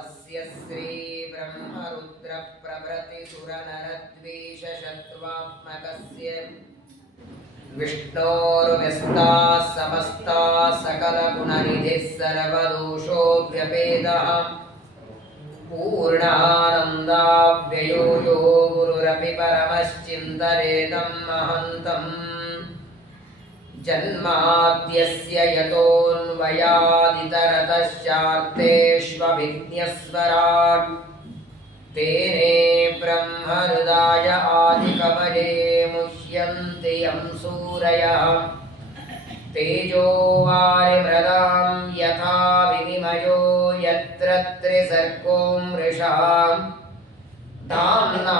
अस्य श्री ब्रह्मरुद्र प्रभृति सुरनरद्वीष शत्रुत्मकस्य विष्णोर्व्यस्ताः समस्ताः सकलगुणनिधिः सर्वदोषोऽव्यपेदः पूर्णानन्दाव्ययो यो गुरुरपि परमश्चिन्तयेदं महन्तम् जन्माद्यस्य यतोऽन्वयादितरतश्चार्तेष्वभिज्ञस्वराट् तेने ब्रह्महृदाय आदिकवये मुह्यन्ति यं सूरयः तेजो वारिमृदां यथा विनिमयो यत्र त्रिसर्गो मृषा धाम्ना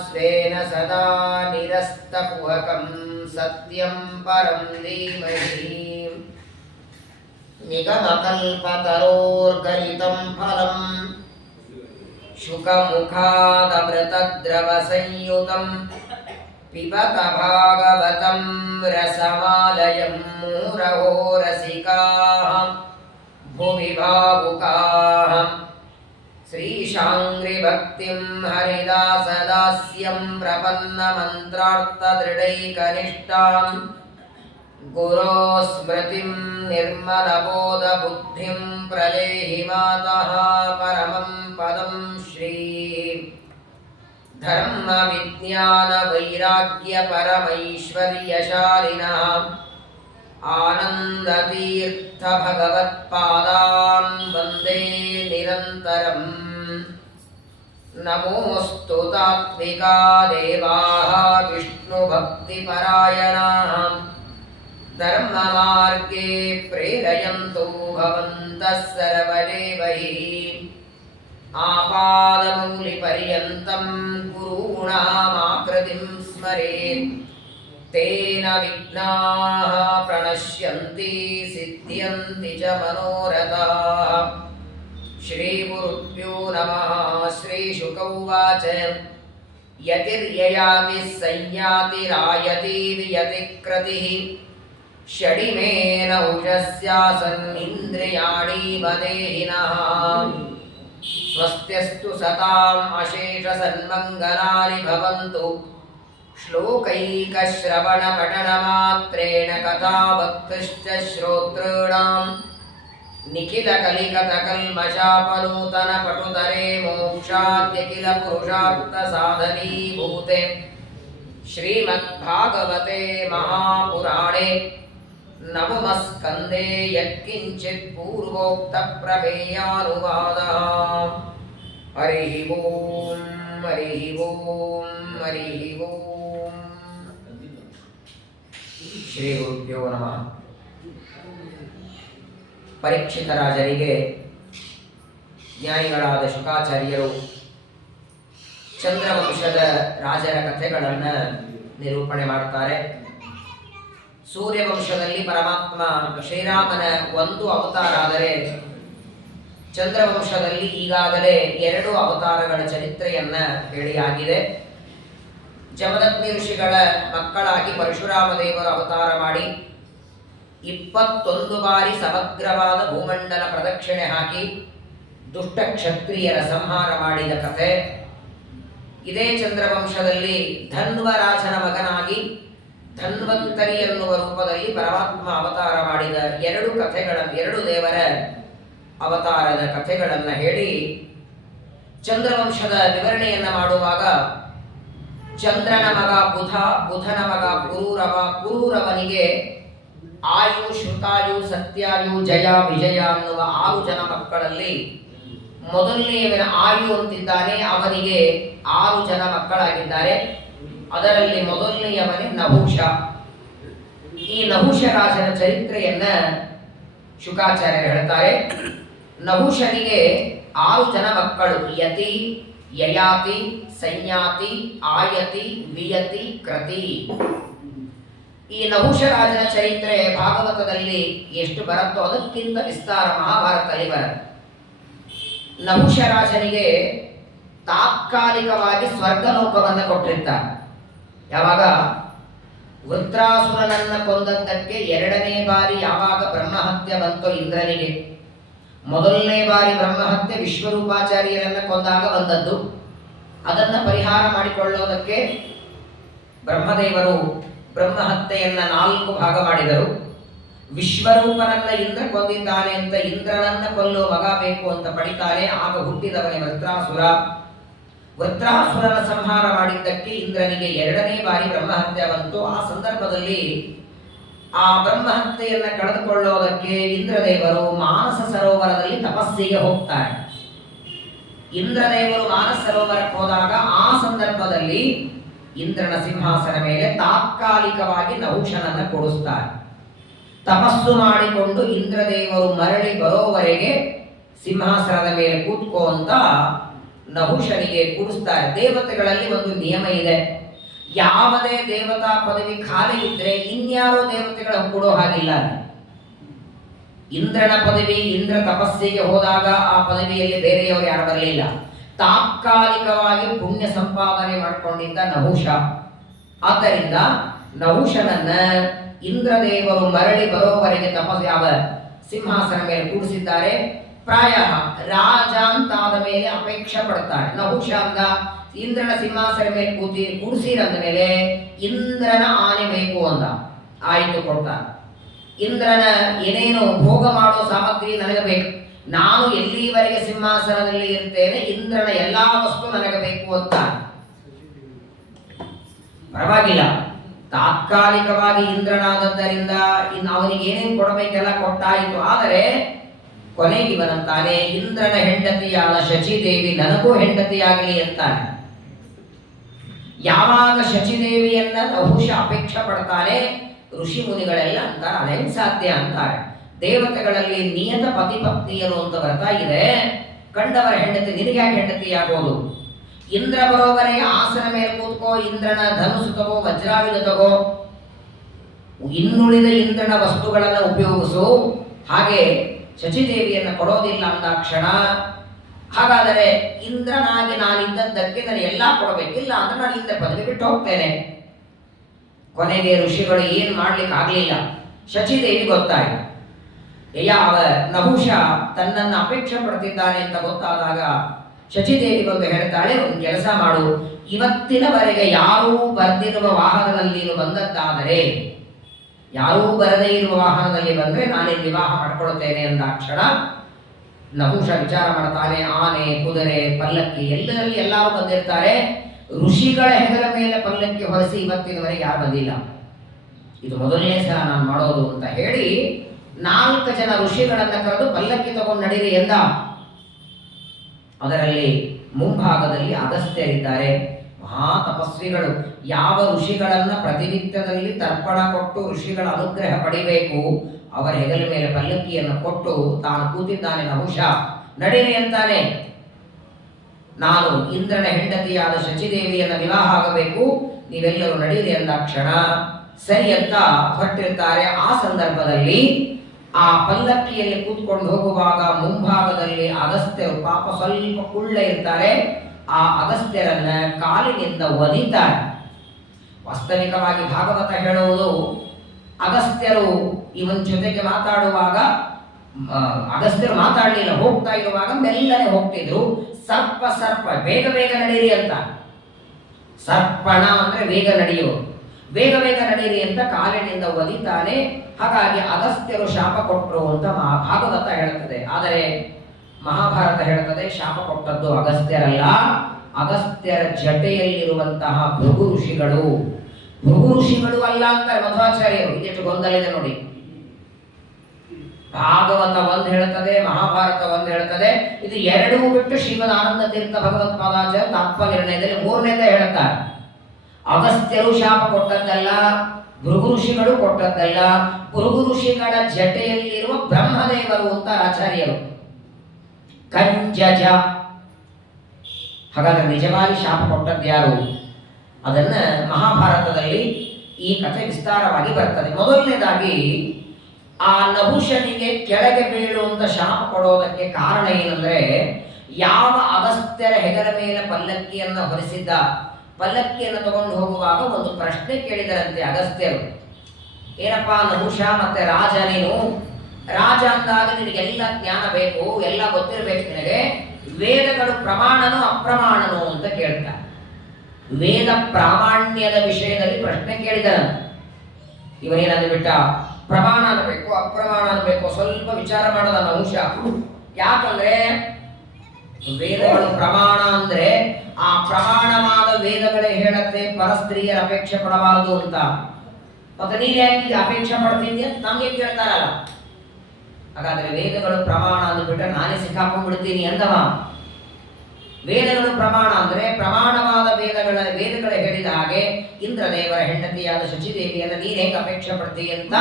स्वेन सदा निरस्तकुहकं सत्यं परं धीमहि निगमकल्पतरोर्गलितं फलं शुकमुखादमृतद्रवसंयुतं पिबत भागवतं रसमालयं मुहुरहो रसिकाः भुवि भावुकाः श्रीशाङ्घ्रिभक्तिं हरिदासदास्यं प्रपन्नमन्त्रार्थदृढैकनिष्ठां गुरो स्मृतिं निर्मलबोधबुद्धिं प्रदेहि मातः परमं पदं श्री धर्मविज्ञानवैराग्यपरमैश्वर्यशालिनः आनन्दतीर्थभगवत्पादान् वन्दे निरन्तरम् नमोऽस्तु तात्विका देवाः विष्णुभक्तिपरायणाः धर्ममार्गे प्रेरयन्तु भवन्तः सर्वदेवैः आपादमौलिपर्यन्तं गुरूणामाकृतिं स्मरेत् तेन विघ्नाः प्रणश्यन्ति सिद्ध्यन्ति च मनोरथाः श्रीगुरुभ्यो नमः। श्रीशुक उवाच यतिर्ययाति संयातिरायति वियतिक्रतिः षडिमेन उषस्यासन्निन्द्रियाणि मदेहिनः स्वस्त्यस्तु सताम् अशेषसन्मङ्गलानि भवन्तु श्लोकैकश्रवणपठनमात्रेण कथाभक्तिश्च श्रोतॄणां निखिलकलिकतकल्मषापनूतनपटुतरे मोक्षाद्यखिलपुरुषार्थसाधनीभूते श्रीमद्भागवते महापुराणे नवमस्कन्धे यत्किञ्चित् पूर्वोक्तप्रमेयानुवादः। हरिः ओम् हरिः ओम् हरिः ओम्। ಶ್ರೀ ಗುರುಭ್ಯೋ ನಮಃ. ಪರೀಕ್ಷಿತ ರಾಜರಿಗೆ ಜ್ಞಾನಿಗಳಾದ ಶುಕಾಚಾರ್ಯರು ಚಂದ್ರವಂಶದ ರಾಜರ ಕಥೆಗಳನ್ನು ನಿರೂಪಣೆ ಮಾಡ್ತಾರೆ. ಸೂರ್ಯವಂಶದಲ್ಲಿ ಪರಮಾತ್ಮ ಶ್ರೀರಾಮನ ಒಂದು ಅವತಾರ ಆದರೆ ಚಂದ್ರವಂಶದಲ್ಲಿ ಈಗಾಗಲೇ 2 ಅವತಾರಗಳ ಚರಿತ್ರೆಯನ್ನ ಹೇಳಿಯಾಗಿದೆ. ಜಮದಗ್ನಿ ಋಷಿಗಳ ಮಕ್ಕಳಾಗಿ ಪರಶುರಾಮ ದೇವರು ಅವತಾರ ಮಾಡಿ 21 ಬಾರಿ ಸಮಗ್ರವಾದ ಭೂಮಂಡಲ ಪ್ರದಕ್ಷಿಣೆ ಹಾಕಿ ದುಷ್ಟ ಕ್ಷತ್ರಿಯರ ಸಂಹಾರ ಮಾಡಿದ ಕಥೆ. ಇದೇ ಚಂದ್ರವಂಶದಲ್ಲಿ ಧನ್ವರಾಜನ ಮಗನಾಗಿ ಧನ್ವಂತರಿ ಎನ್ನುವ ರೂಪದಲ್ಲಿ ಪರಮಾತ್ಮ ಅವತಾರ ಮಾಡಿದ 2 ದೇವರ ಅವತಾರದ ಕಥೆಗಳನ್ನು ಹೇಳಿ ಚಂದ್ರವಂಶದ ವಿವರಣೆಯನ್ನ ಮಾಡುವಾಗ ಚಂದ್ರನ ಮಗ ಬುಧ, ಬುಧನ ಮಗ ಪುರೂರವ, ಪುರೂರವನಿಗೆ ಆಯು, ಶ್ರುತಾಯು, ಸತ್ಯಾಯು, ಜಯ, ವಿಜಯ ಅನ್ನುವ 6 ಜನ ಮಕ್ಕಳಲ್ಲಿ ಮೊದಲನೆಯವನ ಆಯು ಅಂತಿದ್ದಾನೆ. ಅವನಿಗೆ 6 ಜನ ಮಕ್ಕಳಾಗಿದ್ದಾರೆ. ಅದರಲ್ಲಿ ಮೊದಲನೆಯವನೇ ನಹುಷ. ಈ ನಹುಷ ರಾಜನ ಚರಿತ್ರೆಯನ್ನ ಶುಕಾಚಾರ್ಯರು ಹೇಳ್ತಾರೆ. ನಹುಷನಿಗೆ 6 ಜನ ಮಕ್ಕಳು: ಯತಿ, ಯಯಾತಿ, ಸಂಯಾತಿ, ಆಯತಿ, ವಿಯತಿ, ಕ್ರತಿ. ಈ ನಹುಷ ರಾಜನ ಚರಿತ್ರೆ ಭಾಗವತದಲ್ಲಿ ಎಷ್ಟು ಬರುತ್ತೋ ಅದಕ್ಕಿಂತ ವಿಸ್ತಾರ ಮಹಾಭಾರತದಲ್ಲಿ ಬರುತ್ತೆ. ನಹುಷ ರಾಜನಿಗೆ ತಾತ್ಕಾಲಿಕವಾಗಿ ಸ್ವರ್ಗಲೋಕವನ್ನು ಕೊಟ್ಟಿರ್ತಾರೆ. ಯಾವಾಗ ವೃತ್ರಾಸುರನನ್ನ ಕೊಂದದ್ದಕ್ಕೆ 2ನೇ ಬಾರಿ ಯಾವಾಗ ಬ್ರಹ್ಮಹತ್ಯೆ ಬಂತು ಇಂದ್ರನಿಗೆ, ಮೊದಲನೇ ಬಾರಿ ಬ್ರಹ್ಮಹತ್ಯೆ ವಿಶ್ವರೂಪಾಚಾರ್ಯರನ್ನ ಕೊಂದಾಗ ಬಂದದ್ದು. ಅದನ್ನು ಪರಿಹಾರ ಮಾಡಿಕೊಳ್ಳೋದಕ್ಕೆ ಬ್ರಹ್ಮದೇವರು ಬ್ರಹ್ಮಹತ್ಯೆಯನ್ನ 4 ಭಾಗ ಮಾಡಿದರು. ವಿಶ್ವರೂಪನನ್ನ ಇಂದ್ರ ಕೊಂದಿದ್ದಾನೆ ಅಂತ ಇಂದ್ರನನ್ನ ಕೊಲ್ಲೋ ಮಗ ಬೇಕು ಅಂತ ಪಡಿತಾನೆ. ಆಗ ಹುಟ್ಟಿದವನೇ ವೃತ್ರಾಸುರ. ವೃತ್ರಾಸುರನ ಸಂಹಾರ ಮಾಡಿದ್ದಕ್ಕೆ ಇಂದ್ರನಿಗೆ 2ನೇ ಬಾರಿ ಬ್ರಹ್ಮಹತ್ಯೆ ಬಂತು. ಆ ಸಂದರ್ಭದಲ್ಲಿ ಆ ಬ್ರಹ್ಮಹತ್ಯೆಯನ್ನ ಕಳೆದುಕೊಳ್ಳೋದಕ್ಕೆ ಇಂದ್ರದೇವರು ಮಾನಸ ಸರೋವರದಲ್ಲಿ ತಪಸ್ಸಿಗೆ ಹೋಗ್ತಾರೆ. ಇಂದ್ರದೇವರು ಮಾನಸ ಸರೋವರಕ್ಕೆ ಹೋದಾಗ ಆ ಸಂದರ್ಭದಲ್ಲಿ ಇಂದ್ರನ ಸಿಂಹಾಸನ ಮೇಲೆ ತಾತ್ಕಾಲಿಕವಾಗಿ ನಹುಷನನ್ನ ಕೊಡಿಸ್ತಾರೆ. ತಪಸ್ಸು ಮಾಡಿಕೊಂಡು ಇಂದ್ರದೇವರು ಮರಳಿ ಬರೋವರೆಗೆ ಸಿಂಹಾಸನದ ಮೇಲೆ ಕೂತ್ಕೋ ಅಂತ ನಹುಷನಿಗೆ ಕೂಡಿಸ್ತಾರೆ. ದೇವತೆಗಳಲ್ಲಿ ಒಂದು ನಿಯಮ ಇದೆ, ಯಾವುದೇ ದೇವತಾ ಪದವಿ ಖಾಲಿ ಇದ್ರೆ ಇನ್ಯಾರೋ ದೇವತೆಗಳ ಕೊಡೋ ಹಾಗಿಲ್ಲ. ಇಂದ್ರನ ಪದವಿ, ಇಂದ್ರ ತಪಸ್ಸಿಗೆ ಹೋದಾಗ ಆ ಪದವಿಯಲ್ಲಿ ಬೇರೆಯವರು ಯಾರು ಬರಲಿಲ್ಲ. ತಾತ್ಕಾಲಿಕವಾಗಿ ಪುಣ್ಯ ಸಂಪಾದನೆ ಮಾಡಿಕೊಂಡಿದ್ದ ನಹುಷ. ಆದ್ದರಿಂದ ನಹುಷನನ್ನ ಇಂದ್ರದೇವರು ಮರಳಿ ಬರೋವರೆಗೆ ಯಾವ ಸಿಂಹಾಸನ ಮೇಲೆ ಕೂಡಿಸಿದ್ದಾರೆ. ಪ್ರಾಯ ರಾಜ ಅಂತಾದ ಮೇಲೆ ಅಪೇಕ್ಷೆ ಪಡ್ತಾರೆ. ನಹುಷ ಅಂದ ಇಂದ್ರನ ಸಿಂಹಾಸನ ಮೇಲೆ ಕೂಡಿಸಿರಂದ ಮೇಲೆ ಇಂದ್ರನ ಆನೆ ಬೇಕು ಅಂದ. ಆಯಿತು, ಕೊಡ್ತಾರೆ. ಇಂದ್ರನ ಏನೇನು ಭೋಗ ಮಾಡೋ ಸಾಮಗ್ರಿ ನನಗೆ ಬೇಕು, ನಾನು ಎಲ್ಲಿವರೆಗೆ ಸಿಂಹಾಸನದಲ್ಲಿ ಇರ್ತೇನೆ ಇಂದ್ರನ ಎಲ್ಲಾ ವಸ್ತು ನನಗೆ ಬೇಕು ಅಂತ. ಪರವಾಗಿಲ್ಲ, ತಾತ್ಕಾಲಿಕವಾಗಿ ಇಂದ್ರನಾದದ್ದರಿಂದ ಅವನಿಗೆ ಏನೇನು ಕೊಡಬೇಕೆಲ್ಲ ಕೊಟ್ಟಾಯಿತು. ಆದರೆ ಕೊನೆಗೆ ಇವನಂತಾನೆ, ಇಂದ್ರನ ಹೆಂಡತಿಯಾದ ಶಚಿದೇವಿ ನನಗೂ ಹೆಂಡತಿಯಾಗಲಿ ಅಂತಾನೆ. ಯಾವಾಗ ಶಚಿದೇವಿಯನ್ನ ನಹುಷ ಅಪೇಕ್ಷೆ ಪಡ್ತಾನೆ, ಋಷಿ ಮುನಿಗಳೆಲ್ಲ ಅಂತಾರೆ ಅದೇನು ಸಾಧ್ಯ ಅಂತಾರೆ. ದೇವತೆಗಳಲ್ಲಿ ನಿಯತ ಪತಿಪತ್ನಿಯರು ಅಂತ ಬರ್ತಾ ಇದೆ. ಕಂಡವರ ಹೆಂಡತಿ ನಿನಗ್ಯಾಕೆ ಹೆಂಡತಿಯಾಗೋದು? ಇಂದ್ರ ಬರೋವರೆಗೆ ಆಸನ ಮೇಲೆ ಕೂತ್ಕೋ, ಇಂದ್ರನ ಧನುಸು ತಗೋ, ವಜ್ರಾಯುಧ ತಗೋ, ಇನ್ನುಳಿದ ಇಂದ್ರನ ವಸ್ತುಗಳನ್ನು ಉಪಯೋಗಿಸು. ಹಾಗೆ ಶಚಿದೇವಿಯನ್ನು ಕೊಡೋದಿಲ್ಲ ಅಂದಾಕ್ಷಣ, ಹಾಗಾದರೆ ಇಂದ್ರನಾಗಿ ನಾನಿದ್ದದ್ದಕ್ಕೆ ನಾನು ಎಲ್ಲ ಕೊಡಬೇಕಿಲ್ಲ ಅಂದ್ರೆ ನಾನು ಇಂದ್ರ ಪದವಿ ಬಿಟ್ಟು ಹೋಗ್ತೇನೆ. ಕೊನೆಗೆ ಋಷಿಗಳು ಏನು ಮಾಡ್ಲಿಕ್ಕೆ ಆಗ್ಲಿಲ್ಲ. ಶಚಿದೇವಿ ಗೊತ್ತಾಯಿತು, ಯಾವ ನಹುಷ ತನ್ನನ್ನು ಅಪೇಕ್ಷೆ ಪಡ್ತಿದ್ದಾನೆ ಅಂತ ಗೊತ್ತಾದಾಗ ಶಚಿದೇವಿ ಬಂದು ಹೇಳ್ತಾಳೆ, ಒಂದು ಕೆಲಸ ಮಾಡು, ಇವತ್ತಿನವರೆಗೆ ಯಾರೂ ಬರೆದಿರುವ ವಾಹನದಲ್ಲಿ ನೀನು ಬಂದದ್ದಾದರೆ, ಯಾರೂ ಬರದೇ ಇರುವ ವಾಹನದಲ್ಲಿ ಬಂದರೆ ನಾನೇನು ವಿವಾಹ ಮಾಡ್ಕೊಳ್ತೇನೆ ಅಂದಾಕ್ಷಣ ನಹುಷ ವಿಚಾರ ಮಾಡ್ತಾನೆ. ಆನೆ, ಕುದುರೆ, ಪಲ್ಲಕ್ಕಿ ಎಲ್ಲರಲ್ಲಿ ಎಲ್ಲರೂ ಬಂದಿರ್ತಾರೆ. ಋಷಿಗಳ ಹೆಗಲ ಮೇಲೆ ಪಲ್ಲಕ್ಕಿ ಹೊರಿಸಿ ಇವತ್ತಿನವರೆಗೆ ಯಾರು ಬಂದಿಲ್ಲ, ಇದು ಮೊದಲನೇ ಸಲ ನಾನು ಮಾಡೋದು ಅಂತ ಹೇಳಿ 4 ಜನ ಋಷಿಗಳನ್ನ ಕರೆದು ಪಲ್ಲಕ್ಕಿ ತಗೊಂಡು ನಡೀರಿ ಎಂದ. ಅದರಲ್ಲಿ ಮುಂಭಾಗದಲ್ಲಿ ಅಗಸ್ತ್ಯರಿದ್ದಾರೆ, ಮಹಾ ತಪಸ್ವಿಗಳು. ಯಾವ ಋಷಿಗಳನ್ನ ಪ್ರತಿನಿತ್ಯದಲ್ಲಿ ತರ್ಪಣ ಕೊಟ್ಟು ಋಷಿಗಳ ಅನುಗ್ರಹ ಪಡಿಬೇಕು, ಅವರ ಹೆಗಲ ಮೇಲೆ ಪಲ್ಲಕ್ಕಿಯನ್ನು ಕೊಟ್ಟು ತಾನು ಕೂತಿದ್ದಾನೆ ನಹುಷ. ನಡೀರಿ ಅಂತಾನೆ, ನಾನು ಇಂದ್ರನ ಹೆಂಡತಿಯಾದ ಶಚಿದೇವಿಯನ್ನು ವಿವಾಹ ಆಗಬೇಕು, ನೀವೆಲ್ಲರೂ ನಡೀರಿ ಅಂದಾಕ್ಷಣ ಸರಿ ಅಂತ ಹೊರಟಿರ್ತಾರೆ. ಆ ಸಂದರ್ಭದಲ್ಲಿ ಆ ಪಲ್ಲಕ್ಕಿಯಲ್ಲಿ ಕೂತ್ಕೊಂಡು ಹೋಗುವಾಗ ಮುಂಭಾಗದಲ್ಲಿ ಅಗಸ್ತ್ಯರು, ಪಾಪ ಸ್ವಲ್ಪ ಕುಳ್ಳ ಇರ್ತಾರೆ, ಆ ಅಗಸ್ತ್ಯರನ್ನ ಕಾಲಿನಿಂದ ಒದಿತಾರೆ. ವಾಸ್ತವಿಕವಾಗಿ ಭಾಗವತ ಹೇಳುವುದು, ಅಗಸ್ತ್ಯರು ಇವನ್ ಜೊತೆಗೆ ಮಾತಾಡುವಾಗ ಅಗಸ್ತ್ಯರು ಮಾತಾಡಲಿಲ್ಲ, ಹೋಗ್ತಾ ಇರುವಾಗ ಮೆಲ್ಲನೆ ಹೋಗ್ತಿದ್ರು. ಸರ್ಪ ಸರ್ಪ ಬೇಗ ಬೇಗ ನಡೀರಿ ಅಂತ, ಸರ್ಪಣ ಅಂದ್ರೆ ವೇಗ ನಡೆಯೋದು, ಬೇಗ ಬೇಗ ನಡೀರಿ ಅಂತ ಕಾಲಿನಿಂದ ಒದಿತಾನೆ. ಹಾಗಾಗಿ ಅಗಸ್ತ್ಯರು ಶಾಪ ಕೊಟ್ಟರು ಅಂತ ಭಾಗವತ ಹೇಳುತ್ತದೆ. ಆದರೆ ಮಹಾಭಾರತ ಹೇಳುತ್ತದೆ ಶಾಪ ಕೊಟ್ಟದ್ದು ಅಗಸ್ತ್ಯರಲ್ಲ, ಅಗಸ್ತ್ಯರ ಜಟೆಯಲ್ಲಿರುವಂತಹ ಭೃಗು ಋಷಿಗಳು. ಭೃಗು ಋಷಿಗಳು ಅಲ್ಲ ಅಂತಾರೆ ಮಧ್ವಾಚಾರ್ಯರು. ಇದೆಷ್ಟು ಗೊಂದಲ ಇದೆ ನೋಡಿ. ಭಾಗವತ ಒಂದು ಹೇಳ್ತದೆ, ಮಹಾಭಾರತ ಒಂದು ಹೇಳ್ತದೆ. ಇದು ಎರಡೂ ಬಿಟ್ಟು ಶ್ರೀಮದ್ ಆನಂದ ತೀರ್ಥ ಭಗವತ್ಪಾದಾಚಾರ್ಯ ತಾತ್ವ ನಿರ್ಣಯದಲ್ಲಿ 3ನೇದ ಹೇಳ್ತಾರೆ. ಅಗಸ್ತ್ಯರು ಶಾಪ ಕೊಟ್ಟದ್ದಲ್ಲ, ಭೃಗು ಋಷಿಗಳು ಕೊಟ್ಟದ್ದಲ್ಲ, ಭೃಗು ಋಷಿಗಳ ಜಟೆಯಲ್ಲಿರುವ ಬ್ರಹ್ಮದೇವರು ಅಂತ ಆಚಾರ್ಯರು. ಕಂಜಜ. ಹಾಗಾದ್ರೆ ನಿಜವಾಗಿ ಶಾಪ ಕೊಟ್ಟದ್ದು ಯಾರು? ಅದನ್ನ ಮಹಾಭಾರತದಲ್ಲಿ ಈ ಕಥೆ ವಿಸ್ತಾರವಾಗಿ ಬರ್ತದೆ. ಮೊದಲನೇದಾಗಿ ಆ ನಹುಷನಿಗೆ ಕೆಳಗೆ ಬೀಳುವಂತ ಶಾಪ ಕೊಡೋದಕ್ಕೆ ಕಾರಣ ಏನಂದ್ರೆ, ಯಾವ ಅಗಸ್ತ್ಯರ ಹೆಗಲ ಮೇಲೆ ಪಲ್ಲಕ್ಕಿಯನ್ನು ಹೊರಿಸಿದ್ದ, ಪಲ್ಲಕ್ಕಿಯನ್ನು ತಗೊಂಡು ಹೋಗುವಾಗ ಒಂದು ಪ್ರಶ್ನೆ ಕೇಳಿದರಂತೆ ಅಗಸ್ತ್ಯರು. ಏನಪ್ಪಾ ನಹುಷ ಮತ್ತೆ ರಾಜ, ನೀನು ರಾಜ ಅಂದಾಗ ನಿನಗೆಲ್ಲ ಜ್ಞಾನ ಬೇಕು, ಎಲ್ಲ ಗೊತ್ತಿರಬೇಕು ನಿನಗೆ. ವೇದಗಳು ಪ್ರಮಾಣನೋ ಅಪ್ರಮಾಣನೋ ಅಂತ ಕೇಳ್ತಾರೆ. ವೇದ ಪ್ರಾಮಾಣ್ಯದ ವಿಷಯದಲ್ಲಿ ಪ್ರಶ್ನೆ ಕೇಳಿದನು. ಇವನೇನಂದು ಬಿಟ್ಟ, ಪ್ರಮಾಣ ಅನ್ನಬೇಕು ಅಪ್ರಮಾಣ ಅನ್ನಬೇಕು, ಸ್ವಲ್ಪ ವಿಚಾರ ಮಾಡೋದ ಅಂಶ. ಯಾಕಂದ್ರೆ ವೇದಗಳು ಪ್ರಮಾಣ ಅಂದ್ರೆ ಆ ಪ್ರಮಾಣವಾದ ವೇದಗಳೇ ಹೇಳತ್ತೆ ಪರಸ್ತ್ರೀಯರ ಅಪೇಕ್ಷೆ ಪಡಬಾರದು ಅಂತ. ಮತ್ತೆ ನೀನ್ ಯಾಕೆ ಅಪೇಕ್ಷೆ ಪಡ್ತೀನಿ ಅಂತ ನಮ್ಗೆ ಕೇಳ್ತಾರಲ್ಲ. ಹಾಗಾದ್ರೆ ವೇದಗಳು ಪ್ರಮಾಣ ಅಂದ್ಬಿಟ್ರೆ ನಾನೇ ಸಿಕ್ಕಾಕೊಂಡ್ಬಿಡ್ತೀನಿ ಅಂದವ. ವೇದಗಳು ಪ್ರಮಾಣ ಅಂದ್ರೆ ಪ್ರಮಾಣವಾದ ವೇದಗಳ ಹೇಳಿದ ಹಾಗೆ ಇಂದ್ರದೇವರ ಹೆಂಡತಿಯಾದ ಶಚಿದೇವಿಯನ್ನು ನೀನ್ ಹೇಗೆ ಅಪೇಕ್ಷೆ ಪಡ್ತೀವಿ ಅಂತ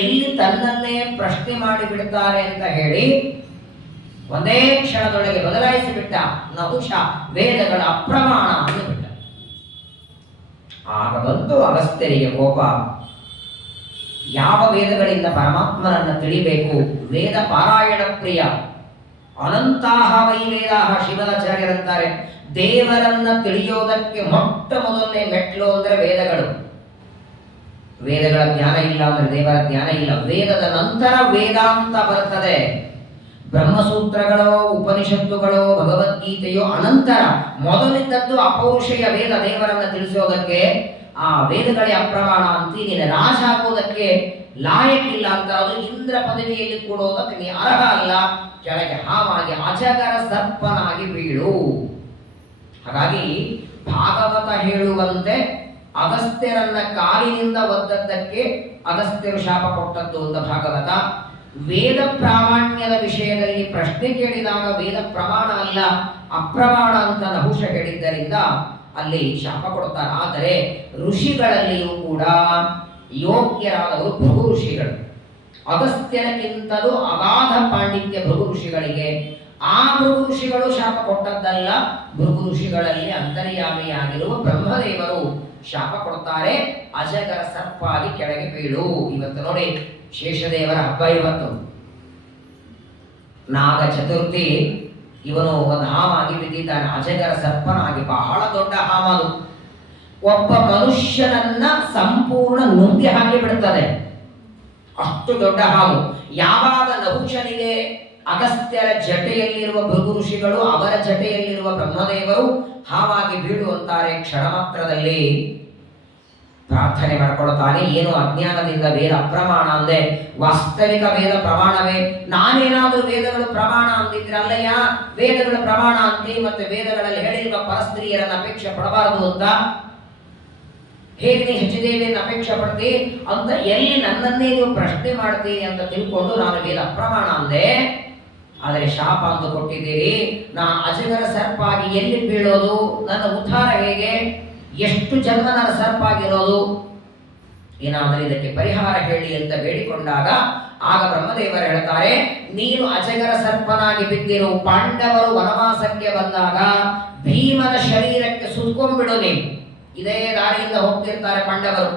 ಎಲ್ಲಿ ತನ್ನನ್ನೇ ಪ್ರಶ್ನೆ ಮಾಡಿ ಬಿಡ್ತಾರೆ ಅಂತ ಹೇಳಿ ಒಂದೇ ಕ್ಷಣದೊಳಗೆ ಬದಲಾಯಿಸಿಬಿಟ್ಟ ನಹುಷ. ವೇದಗಳ ಅಪ್ರಮಾಣ ಅಂದುಬಿಟ್ಟ. ಆಗ ಬಂತು ಅಗಸ್ತ್ಯರಿಗೆ ಕೋಪ. ಯಾವ ವೇದಗಳಿಂದ ಪರಮಾತ್ಮನನ್ನು ತಿಳಿಬೇಕು? ವೇದ ಪಾರಾಯಣ ಪ್ರಿಯ ಅನಂತಾಹ ವೈ ವೇದಾಹ. ಶಿವನಾಚಾರ್ಯರಂತಾರೆ ದೇವರನ್ನ ತಿಳಿಯೋದಕ್ಕೆ ಮೊಟ್ಟ ಮೊದಲನೇ ಮೆಟ್ಲು ಅಂದ್ರೆ ವೇದಗಳು. ವೇದಗಳ ಜ್ಞಾನ ಇಲ್ಲ ಅಂದ್ರೆ ದೇವರ ಜ್ಞಾನ ಇಲ್ಲ. ವೇದದ ನಂತರ ವೇದಾಂತ ಬರ್ತದೆ. ಬ್ರಹ್ಮಸೂತ್ರಗಳೋ ಉಪನಿಷತ್ತುಗಳೋ ಭಗವದ್ಗೀತೆಯೋ ಅನಂತರ. ಮೊದಲಿದ್ದದ್ದು ಅಪೌರುಷೇಯ ವೇದ ದೇವರನ್ನ ತಿಳಿಸೋದಕ್ಕೆ. ಆ ವೇದಗಳೇ ಅಪ್ರಮಾಣ ಅಂತಿ. ನೀನು ರಾಜ ಆಗೋದಕ್ಕೆ ಲಾಯಕ್ಕಿಲ್ಲ ಅಂತ. ಅದು ಇಂದ್ರ ಪದವಿಯಲ್ಲಿ ಕೂಡೋದಕ್ಕೆ ನೀ ಅರ್ಹ ಅಲ್ಲ. ಕೆಳಗೆ ಹಾವಾಗಿ ಅಜಗರ ಸರ್ಪನಾಗಿ ಬೀಳು. ಹಾಗಾಗಿ ಭಾಗವತ ಹೇಳುವಂತೆ ಅಗಸ್ತ್ಯರನ್ನ ಕಾಲಿನಿಂದ ಒದ್ದದ್ದಕ್ಕೆ ಅಗಸ್ತ್ಯರು ಶಾಪ ಕೊಟ್ಟದ್ದು ಅಂತ ಭಾಗವತ. ವೇದ ಪ್ರಾಮಾಣ್ಯದ ವಿಷಯದಲ್ಲಿ ಪ್ರಶ್ನೆ ಕೇಳಿದಾಗ ವೇದ ಪ್ರಮಾಣ ಅಲ್ಲ ಅಪ್ರಮಾಣ ಅಂತ ನಹುಷ ಹೇಳಿದ್ದರಿಂದ ಅಲ್ಲಿ ಶಾಪ ಕೊಡ್ತಾರೆ. ಆದರೆ ಋಷಿಗಳಲ್ಲಿಯೂ ಕೂಡ ಯೋಗ್ಯರಾದವರು ಭೃಗು ಋಷಿಗಳು. ಅಗಸ್ತ್ಯನಕ್ಕಿಂತಲೂ ಅಗಾಧ ಪಾಂಡಿತ್ಯ ಭೃಗು ಋಷಿಗಳಿಗೆ. ಆ ಭೃಗು ಋಷಿಗಳು ಶಾಪ ಕೊಟ್ಟದ್ದಲ್ಲ. ಭೃಗು ಋಷಿಗಳಲ್ಲಿ ಅಂತರ್ಯಾಮಿಯಾಗಿರುವ ಬ್ರಹ್ಮದೇವರು ಶಾಪ ಕೊಡ್ತಾರೆ, ಅಜಗರ ಸರ್ಪಾಗಿ ಕೆಳಗೆ ಬೀಳು. ಇವತ್ತು ನೋಡಿ ಶೇಷದೇವರ ಹಬ್ಬ. ಇವತ್ತು ನಾಗ ಚತುರ್ಥಿ. ಇವನು ಒಂದು ಹಾವಾಗಿ ಬಿದ್ದಿದ್ದಾನೆ, ಅಜಗರ ಸರ್ಪನಾಗಿ. ಬಹಳ ದೊಡ್ಡ ಹಾವದು. ಒಬ್ಬ ಮನುಷ್ಯನನ್ನ ಸಂಪೂರ್ಣ ನುಂಗಿ ಹಾಕಿ ಬಿಡುತ್ತದೆ, ಅಷ್ಟು ದೊಡ್ಡ ಹಾವು. ಯಾವಾಗ ನಹುಷನಿಗೆ ಅಗಸ್ತ್ಯರ ಜಟೆಯಲ್ಲಿರುವ ಭೃಗು ಋಷಿಗಳು ಅವರ ಜಟೆಯಲ್ಲಿರುವ ಬ್ರಹ್ಮದೇವರು ಹಾವಾಗಿ ಬೀಳುವಂತಾರೆ. ಕ್ಷಣ ಮಾತ್ರದಲ್ಲಿ ಪ್ರಾರ್ಥನೆ ಮಾಡ್ಕೊಳ್ತಾನೆ. ಏನು ಅಜ್ಞಾನದಿಂದ ವೇದ ಅಪ್ರಮಾಣ ಅಂದೆ. ವಾಸ್ತವಿಕ ವೇದ ಪ್ರಮಾಣವೇ. ನಾನೇನಾದ್ರೂ ವೇದಗಳು ಪ್ರಮಾಣ ಅಂತಿದ್ರೆ ಅಲ್ಲಯ್ಯ, ವೇದಗಳು ಪ್ರಮಾಣ ಅಂತಿ ಮತ್ತೆ ವೇದಗಳಲ್ಲಿ ಹೇಳಿರುವ ಪರಸ್ತ್ರೀಯರನ್ನ ಅಪೇಕ್ಷೆ ಪಡಬಾರದು ಅಂತ ಹೇಗೆ ನೀ ಶಚಿದೇವಿಯನ್ನು ಅಪೇಕ್ಷೆ ಪಡ್ತಿ ಅಂತ ಎಲ್ಲಿ ನನ್ನನ್ನೇ ನೀವು ಪ್ರಶ್ನೆ ಮಾಡ್ತೀರಿ ಅಂತ ತಿಳ್ಕೊಂಡು ನಾನು ವೇದ ಅಪ್ರಮಾಣ ಅಂದೆ. ಆದರೆ ಶಾಪ ಅಂತ ಕೊಟ್ಟಿದ್ದೀರಿ. ನಾ ಅಜಗರ ಸರ್ಪಾಗಿ ಎಲ್ಲಿ ಬೀಳೋದು? ನನ್ನ ಉದ್ಧಾರ ಹೇಗೆ? ಎಷ್ಟು ಜನ್ಮ ನನ್ನ ಸರ್ಪಾಗಿರೋದು? ಏನಾದರೂ ಇದಕ್ಕೆ ಪರಿಹಾರ ಹೇಳಿ ಅಂತ ಬೇಡಿಕೊಂಡಾಗ ಆಗ ಬ್ರಹ್ಮದೇವರು ಹೇಳ್ತಾರೆ, ನೀನು ಅಜಗರ ಸರ್ಪನಾಗಿ ಬಿದ್ದಿರು. ಪಾಂಡವರು ವನವಾಸಕ್ಕೆ ಬಂದಾಗ ಭೀಮನ ಶರೀರಕ್ಕೆ ಸುತ್ಕೊಂಡ್ಬಿಡು. ನೀವು ಇದೇ ದಾರಿಯಿಂದ ಹೋಗ್ತಿರ್ತಾರೆ ಪಾಂಡವರು.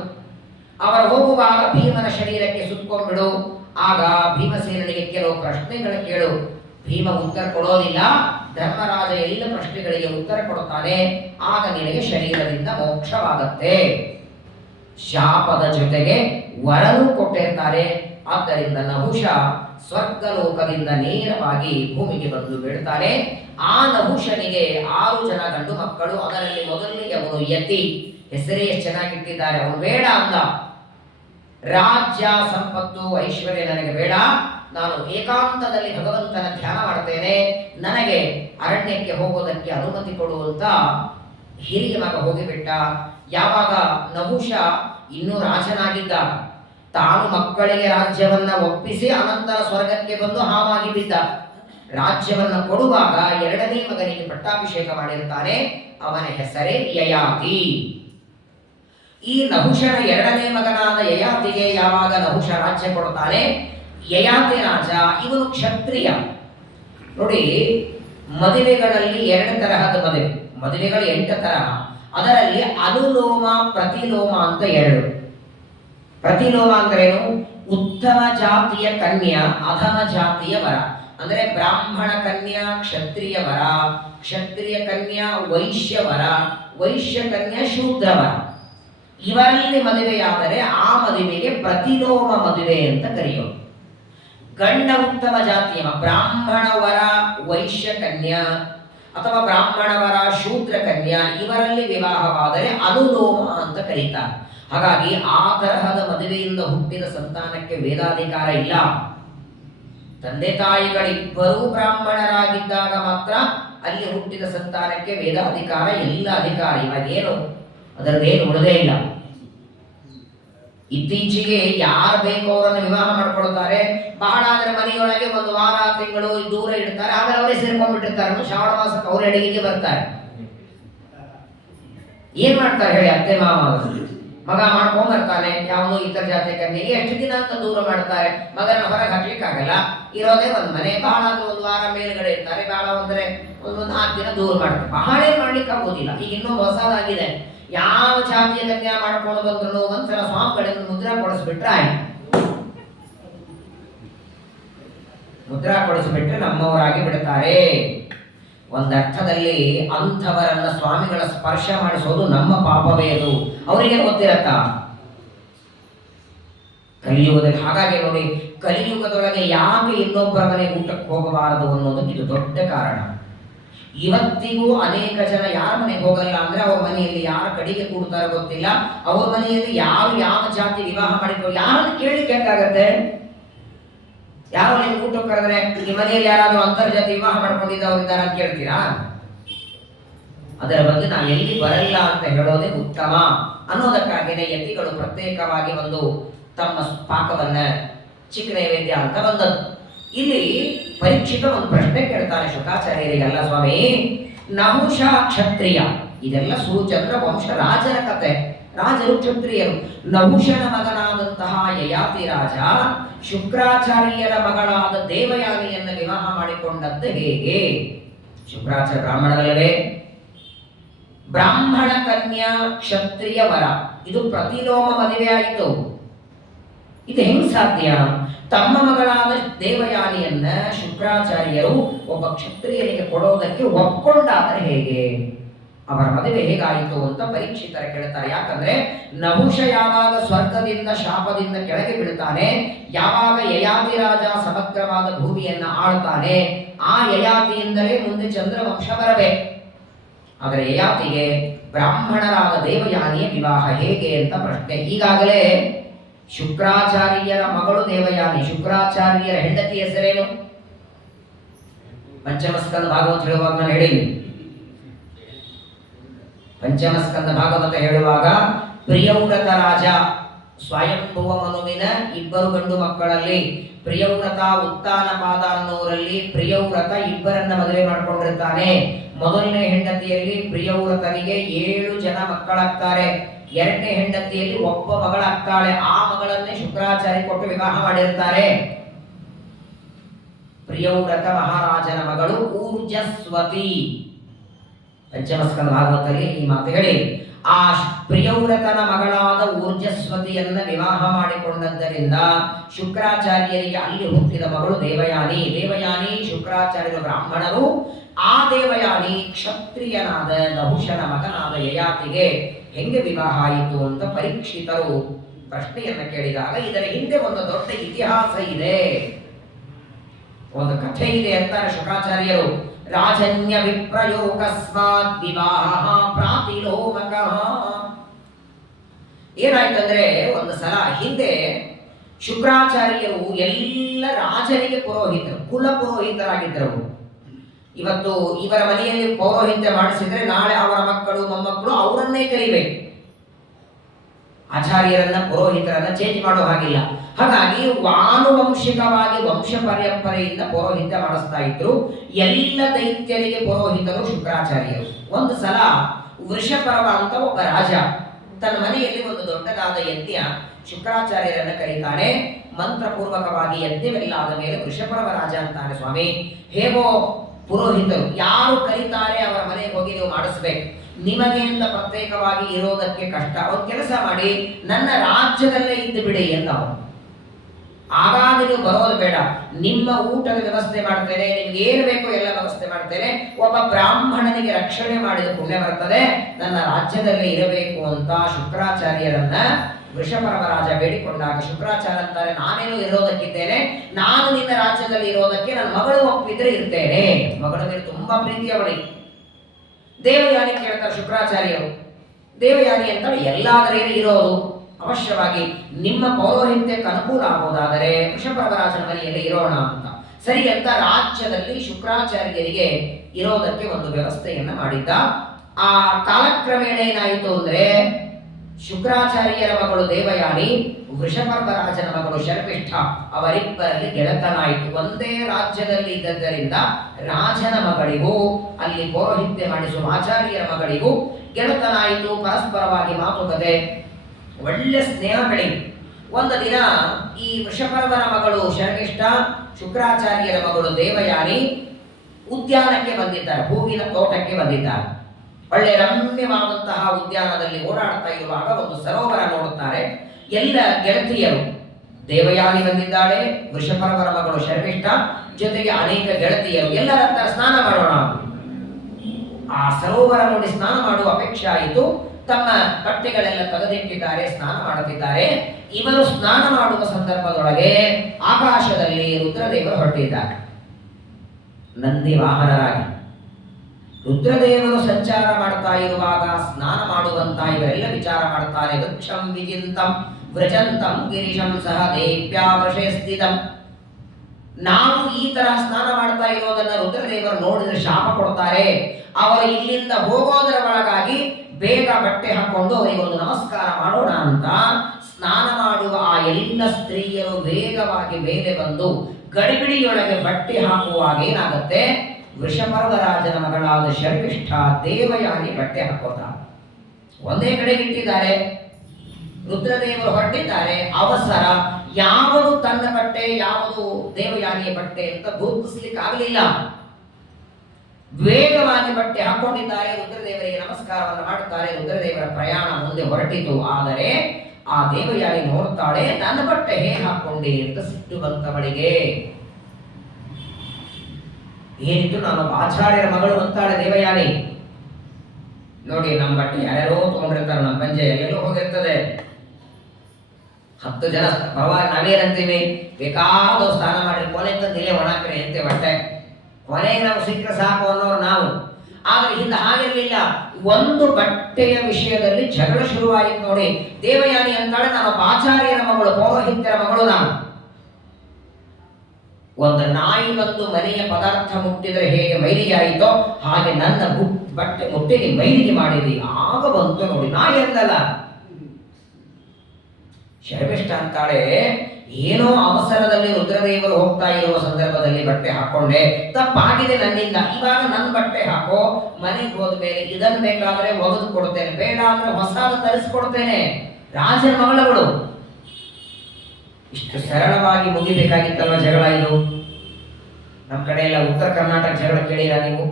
ಅವರು ಹೋಗುವಾಗ ಭೀಮನ ಶರೀರಕ್ಕೆ ಸುತ್ಕೊಂಡ್ಬಿಡು. ಆಗ ಭೀಮಸೇನಿಗೆ ಕೆಲವು ಪ್ರಶ್ನೆಗಳು ಕೇಳು. ಭೀಮ ಉತ್ತರ ಕೊಡೋದಿಲ್ಲ. ಧರ್ಮರಾಜ ಎಲ್ಲ ಪ್ರಶ್ನೆಗಳಿಗೆ ಉತ್ತರ ಕೊಡುತ್ತಾನೆ. ಆಗ ನಿನಗೆ ಶರೀರದಿಂದ ಮೋಕ್ಷವಾಗತ್ತೆ. ಶಾಪದ ಜೊತೆಗೆ ವರನೂ ಕೊಟ್ಟಿರ್ತಾರೆ. ಆದ್ದರಿಂದ ನಹುಷ ಸ್ವರ್ಗಲೋಕದಿಂದ ನೇರವಾಗಿ ಭೂಮಿಗೆ ಬಂದು ಬೀಳ್ತಾನೆ. ಆ ನಹುಷನಿಗೆ 6 ಜನ ಗಂಡು ಮಕ್ಕಳು. ಅದರಲ್ಲಿ ಮೊದಲಿಗೆ ಅವನು ಯತಿ. ಹೆಸರೇ ಚೆನ್ನಾಗಿಟ್ಟಿದ್ದಾರೆ. ಅವನು ಬೇಡ ಅಂದ. ರಾಜ್ಯ ಸಂಪತ್ತು ಐಶ್ವರ್ಯ ನನಗೆ ಬೇಡ, ನಾನು ಏಕಾಂತದಲ್ಲಿ ಭಗವಂತನ ಧ್ಯಾನ ಮಾಡ್ತೇನೆ, ನನಗೆ ಅರಣ್ಯಕ್ಕೆ ಹೋಗೋದಕ್ಕೆ ಅನುಮತಿ ಕೊಡುವಂತ ಹಿರಿಯ ಮಗ ಹೋಗಿಬಿಟ್ಟ. ಯಾವಾಗ ನಹುಷ ಇನ್ನೂ ರಾಜನಾಗಿದ್ದ, ತಾನು ಮಕ್ಕಳಿಗೆ ರಾಜ್ಯವನ್ನ ಒಪ್ಪಿಸಿ ಅನಂತರ ಸ್ವರ್ಗಕ್ಕೆ ಬಂದು ಹಾವಾಗಿ ಬಿದ್ದ. ರಾಜ್ಯವನ್ನ ಕೊಡುವಾಗ 2ನೇ ಮಗನಿಗೆ ಪಟ್ಟಾಭಿಷೇಕ ಮಾಡಿರ್ತಾನೆ. ಅವನ ಹೆಸರೇ ಯಯಾತಿ. ಈ ನಹುಷನ 2ನೇ ಮಗನಾದ ಯಯಾತಿಗೆ ಯಾವಾಗ ನಹುಷ ರಾಜ್ಯ ಕೊಡ್ತಾನೆ, ಯಯಾತಿ ರಾಜ. ಇವನು ಕ್ಷತ್ರಿಯ. ನೋಡಿ, ಮದುವೆಗಳಲ್ಲಿ 2 ತರಹದ ಮದುವೆಗಳು 8 ತರಹ. ಅದರಲ್ಲಿ ಅನುಲೋಮ ಪ್ರತಿಲೋಮ ಅಂತ 2. ಪ್ರತಿಲೋಮ ಅಂದ್ರೇನು? ಉತ್ತಮ ಜಾತಿಯ ಕನ್ಯಾ, ಅಧಮ ಜಾತಿಯ ವರ. ಅಂದ್ರೆ ಬ್ರಾಹ್ಮಣ ಕನ್ಯಾ ಕ್ಷತ್ರಿಯ ವರ, ಕ್ಷತ್ರಿಯ ಕನ್ಯಾ ವೈಶ್ಯ ವರ, ವೈಶ್ಯ ಕನ್ಯಾ ಶೂದ್ರ ವರ. ಇವರಲ್ಲಿ ಮದುವೆಯಾದರೆ ಆ ಮದುವೆಗೆ ಪ್ರತಿಲೋಮ ಮದುವೆ ಅಂತ ಕರೆಯೋದು. ಗಂಡ ಉತ್ತಮ ಜಾತಿಯ ಬ್ರಾಹ್ಮಣವರ ವೈಶ್ಯ ಕನ್ಯಾ ಅಥವಾ ಬ್ರಾಹ್ಮಣವರ ಶೂದ್ರ ಕನ್ಯಾ ಇವರಲ್ಲಿ ವಿವಾಹವಾದರೆ ಅನುಲೋಮ ಅಂತ ಕರೀತಾರೆ. ಹಾಗಾಗಿ ಆ ತರಹದ ಮದುವೆಯಿಂದ ಹುಟ್ಟಿದ ಸಂತಾನಕ್ಕೆ ವೇದಾಧಿಕಾರ ಇಲ್ಲ. ತಂದೆ ತಾಯಿಗಳಿಬ್ಬರೂ ಬ್ರಾಹ್ಮಣರಾಗಿದ್ದಾಗ ಮಾತ್ರ ಅಲ್ಲಿ ಹುಟ್ಟಿದ ಸಂತಾನಕ್ಕೆ ವೇದಾಧಿಕಾರ, ಎಲ್ಲ ಅಧಿಕಾರ. ಇವಾಗೇನು ಅದರದ್ದೇನು ಉಳಿದೇ ಇಲ್ಲ. ಇತ್ತೀಚೆಗೆ ಯಾರು ಬೇಕೋ ಅವರನ್ನು ವಿವಾಹ ಮಾಡ್ಕೊಳ್ತಾರೆ. ಬಹಳ ಆದರೆ ಮನೆಯೊಳಗೆ ಒಂದು ವಾರ ತಿಂಗಳು ದೂರ ಇಡ್ತಾರೆ, ಆಮೇಲೆ ಅವರೇ ಸೇರ್ಕೊಂಡ್ಬಿಟ್ಟಿರ್ತಾರೆ. ಶ್ರಾವಣ ಮಾಸಕ್ಕೆ ಅವರ ಅಡಿಗೆಗೆ ಬರ್ತಾರೆ. ಏನ್ ಮಾಡ್ತಾರೆ ಹೇಳಿ? ಅತ್ತೆ ಮಾವ ಮಗ ಮಾಡ್ಕೊಂಡ್ಬರ್ತಾನೆ, ಯಾವುದೋ ಇತರ ಜಾತಿ ಕನ್ಯೆಗೆ ಎಷ್ಟು ದಿನ ಅಂತ ದೂರ ಮಾಡ್ತಾರೆ. ಮಗನ ಹೊರಗೆ ಹಾಕ್ಲಿಕ್ಕಾಗಲ್ಲ, ಇರೋದೇ ಒಂದ್ ಮನೆ. ಬಹಳ ಅಂದ್ರೆ ಒಂದು ವಾರ ಮೇಲ್ಗಡೆ ಇರ್ತಾರೆ, ಬಹಳ ಅಂದ್ರೆ ಒಂದು 4 ದಿನ ದೂರ ಮಾಡ್ತಾರೆ. ಬಹಳ ಏನ್ ಮಾಡ್ಲಿಕ್ಕೆ ಆಗೋದಿಲ್ಲ. ಈಗ ಇನ್ನೂ ಹೊಸದಾಗಿದೆ, ಯಾವ ಜಾತಿಯ ಕನ್ಯಾ ಮಾಡ್ಕೊಂಡು ಬಂದ್ರು ಒಂದ್ಸಲ ಸ್ವಾಮಿಗಳಿಂದ ಮುದ್ರಾ ಕೊಡಿಸ್ಬಿಟ್ರೆ ಆಯ್ತು. ಮುದ್ರಾ ಕೊಡಿಸ್ಬಿಟ್ರೆ ನಮ್ಮವರಾಗಿ ಬಿಡ್ತಾರೆ. ಒಂದರ್ಥದಲ್ಲಿ ಅಂಥವರನ್ನ ಸ್ವಾಮಿಗಳ ಸ್ಪರ್ಶ ಮಾಡಿಸೋದು ನಮ್ಮ ಪಾಪವೇ. ಅದು ಅವರಿಗೆ ಗೊತ್ತಿರತ್ತ ಕಲಿಯುಗದಲ್ಲಿ. ಹಾಗಾಗಿ ನೋಡಿ, ಕಲಿಯುಗದೊಳಗೆ ಯಾಕೆ ಇನ್ನೊಬ್ಬರ ಮನೆ ಊಟಕ್ಕೆ ಹೋಗಬಾರದು ಅನ್ನೋದಕ್ಕೆ ಇದು ದೊಡ್ಡ ಕಾರಣ. ಇವತ್ತಿಗೂ ಅನೇಕ ಜನ ಯಾರ ಮನೆಗೆ ಹೋಗಲ್ಲ ಅಂದ್ರೆ ಅವ್ರ ಮನೆಯಲ್ಲಿ ಯಾರ ಕಡೆಗೆ ಕೂಡ್ತಾರೋ ಗೊತ್ತಿಲ್ಲ. ಅವ್ರ ಮನೆಯಲ್ಲಿ ಯಾರು ಯಾವ ಜಾತಿ ವಿವಾಹ ಮಾಡಿದ್ರು ಯಾರನ್ನು ಕೇಳಲಿಕ್ಕೆ ಹೆಂಗಾಗತ್ತೆ? ಯಾರು ನೀವು ಊಟಕ್ಕೆ ಕರೆದ್ರೆ ಈ ಮನೆಯಲ್ಲಿ ಯಾರಾದ್ರೂ ಅಂತರ್ಜಾತಿ ವಿವಾಹ ಮಾಡ್ಕೊಂಡಿದ್ದವರಿದ್ದಾರೆ ಅಂತ ಕೇಳ್ತೀರಾ? ಅದರ ಬಗ್ಗೆ ನಾವು ಎಲ್ಲಿ ಬರಲ್ಲ ಅಂತ ಹೇಳೋದೇ ಉತ್ತಮ ಅನ್ನೋದಕ್ಕಾಗಿಯೇ ಯತಿಗಳು ಪ್ರತ್ಯೇಕವಾಗಿ ಒಂದು ತಮ್ಮ ಪಾಕವನ್ನ ಚಿಕ್ಕ ನೈವೇದ್ಯ ಅಂತ ಬಂದದ್ದು. ಇಲ್ಲಿ ಪರೀಕ್ಷಿತ ಒಂದು ಪ್ರಶ್ನೆ ಕೇಳ್ತಾನೆ ಶುಕಾಚಾರ್ಯರಿಗೆ. ಅಲ್ಲ ಸ್ವಾಮಿ, ನಹುಷ ಕ್ಷತ್ರಿಯ, ಇದೆಲ್ಲ ಸೂರ್ಯಚಂದ್ರ ವಂಶ ರಾಜರ ಕತೆ. ರಾಜರು ಕ್ಷತ್ರಿಯರು. ನಹುಷನ ಮಗನಾದಂತಹ ಯಯಾತಿ ರಾಜ ಶುಕ್ರಾಚಾರ್ಯರ ಮಗಳಾದ ದೇವಯಾನಿಯನ್ನ ವಿವಾಹ ಮಾಡಿಕೊಂಡದ್ದು ಹೇಗೆ? ಶುಕ್ರಾಚಾರ್ಯ ಬ್ರಾಹ್ಮಣರಲ್ಲವೇ? ಬ್ರಾಹ್ಮಣ ಕನ್ಯಾ ಕ್ಷತ್ರಿಯ ವರ, ಇದು ಪ್ರತಿಲೋಮ ಮದುವೆ ಆಯಿತು. ಇದು ಹೆಂಗ್ ಸಾಧ್ಯ? ತಮ್ಮ ಮಗಳಾದ ದೇವಯಾನಿಯನ್ನ ಶುಕ್ರಾಚಾರ್ಯರು ಒಬ್ಬ ಕ್ಷತ್ರಿಯರಿಗೆ ಕೊಡೋದಕ್ಕೆ ಒಪ್ಕೊಂಡಾದರೆ ಹೇಗೆ? ಅವರ ಮದುವೆ ಹೇಗಾಯಿತು ಅಂತ ಪರೀಕ್ಷಿತರ ಕೇಳ್ತಾರೆ. ಯಾಕಂದ್ರೆ ನಹುಷ ಯಾವಾಗ ಸ್ವರ್ಗದಿಂದ ಶಾಪದಿಂದ ಕೆಳಗೆ ಬೀಳ್ತಾನೆ, ಯಾವಾಗ ಯಯಾತಿ ರಾಜ ಸಮಗ್ರವಾದ ಭೂಮಿಯನ್ನ ಆಳ್ತಾನೆ, ಆ ಯಯಾತಿಯಿಂದಲೇ ಮುಂದೆ ಚಂದ್ರವಂಶ ಬರಬೇಕು. ಆದರೆ ಯಯಾತಿಗೆ ಬ್ರಾಹ್ಮಣರಾದ ದೇವಯಾನಿಯ ವಿವಾಹ ಹೇಗೆ ಅಂತ ಪ್ರಶ್ನೆ. ಈಗಾಗಲೇ ಶುಕ್ರಾಚಾರ್ಯರ ಮಗಳು ದೇವಯಾನಿ, ಶುಕ್ರಾಚಾರ್ಯರ ಹೆಂಡತಿ ಹೆಸರೇನು? ಪಂಚಮಸ್ಕಂದ ಭಾಗವತ ಹೇಳುವಾಗ ನಾನು ಹೇಳಿನಿ. ಪಂಚಮಸ್ಕಂದ ಭಾಗವತ ಹೇಳುವಾಗ ಪ್ರಿಯವ್ರತ ರಾಜ ಸ್ವಯಂಭುವ ಮನುವಿನ 2 ಗಂಡು ಮಕ್ಕಳಲ್ಲಿ ಪ್ರಿಯವ್ರತ ಉತ್ತಾನಪಾದ ಅನ್ನೋರಲ್ಲಿ ಪ್ರಿಯವ್ರತ 2ರನ್ನ ಮದುವೆ ಮಾಡಿಕೊಂಡಿರ್ತಾನೆ. ಮೊದಲನೇ ಹೆಂಡತಿಯಲ್ಲಿ ಪ್ರಿಯವ್ರತನಿಗೆ 7 ಜನ ಮಕ್ಕಳಾಗ್ತಾರೆ. 2ನೇ ಹೆಂಡತಿಯಲ್ಲಿ ಒಬ್ಬ ಮಗಳಾಗ್ತಾಳೆ. ಆ ಮಗಳನ್ನೇ ಶುಕ್ರಾಚಾರ್ಯ ಕೊಟ್ಟು ವಿವಾಹ ಮಾಡಿರ್ತಾರೆ. ಪ್ರಿಯವ್ರತ ಮಹಾರಾಜನ ಮಗಳು ಊರ್ಜಸ್ವತಿ. ಪಂಚಮಸ್ಕಂದ ಭಾಗವತದಲ್ಲಿ ಈ ಮಾತು ಹೇಳಿ, ಆ ಪ್ರಿಯವ್ರತನ ಮಗಳಾದ ಊರ್ಜಸ್ವತಿಯನ್ನ ವಿವಾಹ ಮಾಡಿಕೊಂಡದ್ದರಿಂದ ಶುಕ್ರಾಚಾರ್ಯರಿಗೆ ಅಲ್ಲಿ ಹುಟ್ಟಿದ ಮಗಳು ದೇವಯಾನಿ. ದೇವಯಾನಿ ಶುಕ್ರಾಚಾರ್ಯರ ಬ್ರಾಹ್ಮಣರು. ಆ ದೇವಯಾನಿ ಕ್ಷತ್ರಿಯನಾದ ನಹುಷನ ಮಗನಾದ ಯಯಾತಿಗೆ ಹೆಂಗೆ ವಿವಾಹ ಆಯಿತು ಅಂತ ಪರೀಕ್ಷಿತರು ಪ್ರಶ್ನೆಯನ್ನ ಕೇಳಿದಾಗ ಇದರ ಹಿಂದೆ ಒಂದು ದೊಡ್ಡ ಇತಿಹಾಸ ಇದೆ, ಒಂದು ಕಥೆ ಇದೆ ಅಂತಾರೆ ಶುಕಾಚಾರ್ಯರು. ರಾಜನ್ಯ ವಿಪ್ರಯೋಗಸ್ಮಾತ್ ವಿವಾಹ ಪ್ರಾತಿಲೋಮಕ. ಏನಾಯ್ತಂದ್ರೆ ಒಂದು ಸಲ ಹಿಂದೆ ಶುಕ್ರಾಚಾರ್ಯರು ಎಲ್ಲ ರಾಜರಿಗೆ ಪುರೋಹಿತರು, ಕುಲ ಪುರೋಹಿತರಾಗಿದ್ದರು. ಇವತ್ತು ಇವರ ಮನೆಯಲ್ಲಿ ಪೌರೋಹಿತ್ಯ ಮಾಡಿಸಿದ್ರೆ ನಾಳೆ ಅವರ ಮಕ್ಕಳು ಮೊಮ್ಮಕ್ಕಳು ಅವರನ್ನೇ ಕಲಿಬೇಕು. ಆಚಾರ್ಯರನ್ನ ಪುರೋಹಿತರನ್ನ ಚೇಂಜ್ ಮಾಡೋ ಹಾಗಿಲ್ಲ. ಹಾಗಾಗಿ ಆನುವಂಶಿಕವಾಗಿ ವಂಶ ಪರಂಪರೆಯಿಂದ ಪೌರೋಹಿತ್ಯ ಮಾಡಿಸ್ತಾ ಇದ್ರು. ಎಲ್ಲ ದೈತ್ಯರಿಗೆ ಪುರೋಹಿತರು ಶುಕ್ರಾಚಾರ್ಯರು. ಒಂದು ಸಲ ವೃಷಪರ್ವ ಅಂತ ಒಬ್ಬ ರಾಜ ತನ್ನ ಮನೆಯಲ್ಲಿ ಒಂದು ದೊಡ್ಡದಾದ ಯಜ್ಞ ಶುಕ್ರಾಚಾರ್ಯರನ್ನ ಕರೀತಾನೆ. ಮಂತ್ರಪೂರ್ವಕವಾಗಿ ಯಜ್ಞವೆಲ್ಲ ಆದ ಮೇಲೆ ವೃಷಪರ್ವ ರಾಜ ಅಂತಾನೆ, ಸ್ವಾಮಿ ಹೇಗೋ ಪುರೋಹಿತರು ಯಾರು ಕರೀತಾರೆ ಅವರ ಮನೆಗೆ ಹೋಗಿ ನೀವು ಮಾಡಿಸ್ಬೇಕು. ನಿಮಗೆ ಅಂತ ಪ್ರತ್ಯೇಕವಾಗಿ ಇರೋದಕ್ಕೆ ಕಷ್ಟ. ಒಂದು ಕೆಲಸ ಮಾಡಿ, ನನ್ನ ರಾಜ್ಯದಲ್ಲೇ ಇದ್ದು ಬಿಡಿ ಅಂತ. ಆಗಾಗ ನೀವು ಬರೋದು ಬೇಡ, ನಿಮ್ಮ ಊಟದ ವ್ಯವಸ್ಥೆ ಮಾಡ್ತೇನೆ, ನಿಮ್ಗೆ ಏನು ಬೇಕೋ ಎಲ್ಲ ವ್ಯವಸ್ಥೆ ಮಾಡ್ತೇನೆ. ಒಬ್ಬ ಬ್ರಾಹ್ಮಣನಿಗೆ ರಕ್ಷಣೆ ಮಾಡಿದ ಪುಣ್ಯ ಬರ್ತದೆ, ನನ್ನ ರಾಜ್ಯದಲ್ಲೇ ಇರಬೇಕು ಅಂತ ಶುಕ್ರಾಚಾರ್ಯರನ್ನ ವೃಷಪರ್ವರಾಜ ಬೇಡಿಕೊಂಡಾಗ ಶುಕ್ರಾಚಾರ್ಯ ಅಂತಾರೆ, ನಾನೇನು ಇರೋದಕ್ಕಿದ್ದೇನೆ, ನಾನು ನಿನ್ನ ರಾಜ್ಯದಲ್ಲಿ ಇರೋದಕ್ಕೆ ನನ್ನ ಮಗಳು ಒಪ್ಪಿದ್ರೆ ಇರ್ತೇನೆ. ಮಗಳ ಮೇಲೆ ತುಂಬಾ ಪ್ರೀತಿ ಅವಳಿಗೆ. ದೇವಯಾನಿ ಕೇಳ್ತಾರೆ ಶುಕ್ರಾಚಾರ್ಯರು, ದೇವಯಾನಿ ಅಂತ ಎಲ್ಲಾದರೇನು ಇರೋದು, ಅವಶ್ಯವಾಗಿ ನಿಮ್ಮ ಪೌರೋಹಿತ್ಯಕ್ಕೆ ಅನುಕೂಲ ಆಗೋದಾದರೆ ವೃಷಪರ್ವರಾಜನ ಮನೆಯಲ್ಲಿ ಇರೋಣ ಅಂತ. ಸರಿ ಅಂತ ರಾಜ್ಯದಲ್ಲಿ ಶುಕ್ರಾಚಾರ್ಯರಿಗೆ ಇರೋದಕ್ಕೆ ಒಂದು ವ್ಯವಸ್ಥೆಯನ್ನ ಮಾಡಿದ್ದ. ಆ ಕಾಲಕ್ರಮೇಣ ಏನಾಯಿತು ಅಂದ್ರೆ, ಶುಕ್ರಾಚಾರ್ಯರ ಮಗಳು ದೇವಯಾನಿ, ವೃಷಪರ್ವರಾಜನ ಮಗಳು ಶರ್ಮಿಷ್ಠ, ಅವರಿಬ್ಬರಲ್ಲಿ ಗೆಳತನಾಯಿತು. ಒಂದೇ ರಾಜ್ಯದಲ್ಲಿ ಇದ್ದದ್ದರಿಂದ ರಾಜನ ಮಗಳಿಗೂ ಅಲ್ಲಿ ಪೌರೋಹಿತ್ಯ ಮಾಡಿಸುವ ಆಚಾರ್ಯರ ಮಗಳಿಗೂ ಗೆಳತನಾಯಿತು. ಪರಸ್ಪರವಾಗಿ ಮಾತುಕತೆ, ಒಳ್ಳೆ ಸ್ನೇಹ ಬೆಳೆಯಿತು. ಒಂದು ದಿನ ಈ ವೃಷಪರ್ವನ ಮಗಳು ಶರ್ಮಿಷ್ಠ, ಶುಕ್ರಾಚಾರ್ಯರ ಮಗಳು ದೇವಯಾನಿ ಉದ್ಯಾನಕ್ಕೆ ಬಂದಿದ್ದಾರೆ, ಹೂವಿನ ತೋಟಕ್ಕೆ ಬಂದಿದ್ದಾರೆ. ಒಳ್ಳೆ ರಮ್ಯವಾದಂತಹ ಉದ್ಯಾನದಲ್ಲಿ ಓಡಾಡ್ತಾ ಇರುವಾಗ ಒಂದು ಸರೋವರ ನೋಡುತ್ತಾರೆ. ಎಲ್ಲ ಗೆಳತಿಯರು, ದೇವಯಾನಿ ಬಂದಿದ್ದಾಳೆ, ವೃಷಪರ್ವನ ಮಗಳು ಶರ್ಮಿಷ್ಠ, ಜೊತೆಗೆ ಅನೇಕ ಗೆಳತಿಯರು, ಎಲ್ಲರ ಹತ್ರ ಸ್ನಾನ ಮಾಡೋಣ. ಆ ಸರೋವರ ನೋಡಿ ಸ್ನಾನ ಮಾಡುವ ಅಪೇಕ್ಷೆ ಆಯಿತು. ತಮ್ಮ ಬಟ್ಟೆಗಳೆಲ್ಲ ತೆಗೆದಿಟ್ಟಿದ್ದಾರೆ, ಸ್ನಾನ ಮಾಡುತ್ತಿದ್ದಾರೆ. ಇವರು ಸ್ನಾನ ಮಾಡುವ ಸಂದರ್ಭದೊಳಗೆ ಆಕಾಶದಲ್ಲಿ ರುದ್ರದೇವರು ಹೊರಟಿದ್ದಾರೆ ನಂದಿ ವಾಹನರಾಗಿ. ರುದ್ರದೇವರು ಸಂಚಾರ ಮಾಡ್ತಾ ಇರುವಾಗ ಸ್ನಾನ ಮಾಡುವಂತ ಇವರೆಲ್ಲ ವಿಚಾರ ಮಾಡ್ತಾರೆ. ವೃಕ್ಷಂ ವಿಚಿಂತಂ ವ್ರಜಂತಂ ಗಿರಿಶಂ ಸಹ ದೇವ್ಯಾ ವಶೇ ಸ್ಥಿತಂ. ನಾವು ಈ ತರಹ ಸ್ನಾನ ಮಾಡ್ತಾ ಇರೋದನ್ನ ರುದ್ರದೇವರು ನೋಡಿದ್ರೆ ಶಾಪ ಕೊಡ್ತಾರೆ. ಅವರು ಇಲ್ಲಿಂದ ಹೋಗೋದರ ಒಳಗಾಗಿ ಬೇಗ ಬಟ್ಟೆ ಹಾಕೊಂಡು ಅವರಿಗೊಂದು ನಮಸ್ಕಾರ ಮಾಡೋಣ ಅಂತ ಸ್ನಾನ ಮಾಡುವ ಆ ಎಲ್ಲ ಸ್ತ್ರೀಯರು ವೇಗವಾಗಿ ಮೇಲೆ ಬಂದು ಗಡಿಬಿಡಿಯೊಳಗೆ ಬಟ್ಟೆ ಹಾಕುವಾಗ ಏನಾಗುತ್ತೆ, ವೃಷಪರ್ವರಾಜನ ಮಗಳಾದ ಶರ್ಮಿಷ್ಠ ದೇವಯಾನಿ ಬಟ್ಟೆ ಹಾಕೋತ ಒಂದೇ ಕಡೆ ಇಟ್ಟಿದ್ದಾರೆ. ರುದ್ರದೇವರು ಹೊರಟಿದ್ದಾರೆ. ಅವಸರ, ಯಾವುದು ತನ್ನ ಬಟ್ಟೆ ಯಾವುದು ದೇವಯಾನಿಯ ಬಟ್ಟೆ ಅಂತ ಗುರುತಿಸ್ಲಿಕ್ಕೆ ಆಗಲಿಲ್ಲ. ವೇಗವಾಗಿ ಬಟ್ಟೆ ಹಾಕೊಂಡಿದ್ದಾರೆ. ರುದ್ರದೇವರಿಗೆ ನಮಸ್ಕಾರವನ್ನು ಮಾಡುತ್ತಾರೆ. ರುದ್ರದೇವರ ಪ್ರಯಾಣ ಮುಂದೆ ಹೊರಟಿತು. ಆದರೆ ಆ ದೇವಯಾನಿ ನೋಡ್ತಾಳೆ, ನನ್ನ ಬಟ್ಟೆ ಹೇಗೆ ಹಾಕೊಂಡೆ ಅಂತ ಸಿಟ್ಟು ಬಂತವಳಿಗೆ. ಏನಿತ್ತು, ನಾನು ಆಚಾರ್ಯರ ಮಗಳು ಅಂತಾಳೆ ದೇವಯಾನಿ. ನೋಡಿ, ನಮ್ಮ ಬಟ್ಟೆ ಯಾರ್ಯಾರೋ ತಗೊಂಡಿರ್ತಾರೆ, ನಮ್ಮ ಪಂಚೆ ಎಲ್ಲೆಲ್ಲೋ ಹೋಗಿರ್ತದೆ. 10 ಜನ ಪರವಾಗಿ ನಾವೇನಂತೀವಿ, ಬೇಕಾದ ಸ್ನಾನ ಮಾಡಿ ಕೊನೆ ತಂದಿಲ್ಲೇ ಒಣಾಕ್ರೆ ಅಂತೆ ಬಟ್ಟೆ, ಕೊನೆಗೆ ನಾವು ಸಿಕ್ಕರೆ ಸಾಕು ಅನ್ನೋರು ನಾವು. ಆದ್ರೆ ಹಿಂದೆ ಹಾಗಿರ್ಲಿಲ್ಲ. ಒಂದು ಬಟ್ಟೆಯ ವಿಷಯದಲ್ಲಿ ಜಗಳ ಶುರುವಾಯಿತು. ನೋಡಿ, ದೇವಯಾನಿ ಅಂತಾಳೆ, ನಾನು ಆಚಾರ್ಯರ ಮಗಳು, ಪೌರೋಹಿತ್ಯರ ಮಗಳು ನಾನು. ಒಂದು ನಾಯಿ ಬಂದು ಮನೆಯ ಪದಾರ್ಥ ಮುಟ್ಟಿದ್ರೆ ಹೇಗೆ ಮೈಲಿಗೆ ಆಯಿತೋ ಹಾಗೆ ನನ್ನ ಬಟ್ಟೆ ಮುಟ್ಟಿಗೆ ಮೈಲಿಗೆ ಮಾಡಿದಿ. ಆಗ ಬಂತು ನೋಡಿ, ನಾಯಿ ಅಂದಲ್ಲ. ಶರ್ಮಿಷ್ಠ ಅಂತಾಳೆ, ಏನೋ ಅವಸರದಲ್ಲಿ ರುದ್ರದೇವರು ಹೋಗ್ತಾ ಇರುವ ಸಂದರ್ಭದಲ್ಲಿ ಬಟ್ಟೆ ಹಾಕೊಂಡೆ, ತಪ್ಪಾಗಿದೆ ನನ್ನಿಂದ. ಇವಾಗ ನನ್ನ ಬಟ್ಟೆ ಹಾಕೋ, ಮನೆಗೆ ಹೋದ ಮೇಲೆ ಇದನ್ನು ಬೇಕಾದ್ರೆ ಒಗೆದು ಕೊಡ್ತೇನೆ, ಬೇಡ ಅಂದ್ರೆ ಹೊಸಾದ ತರಿಸ್ಕೊಡ್ತೇನೆ. ರಾಜನ ಮಗಳಗಳು. ಇಷ್ಟು ಸರಳವಾಗಿ ಮುಗಿಬೇಕಾಗಿತ್ತಲ್ವ ಜಗಳ ಇದು. ನಮ್ಮ ಕಡೆ ಎಲ್ಲ ಉತ್ತರ ಕರ್ನಾಟಕ ಜಗಳ ಕೇಳಿರ ನೀವು?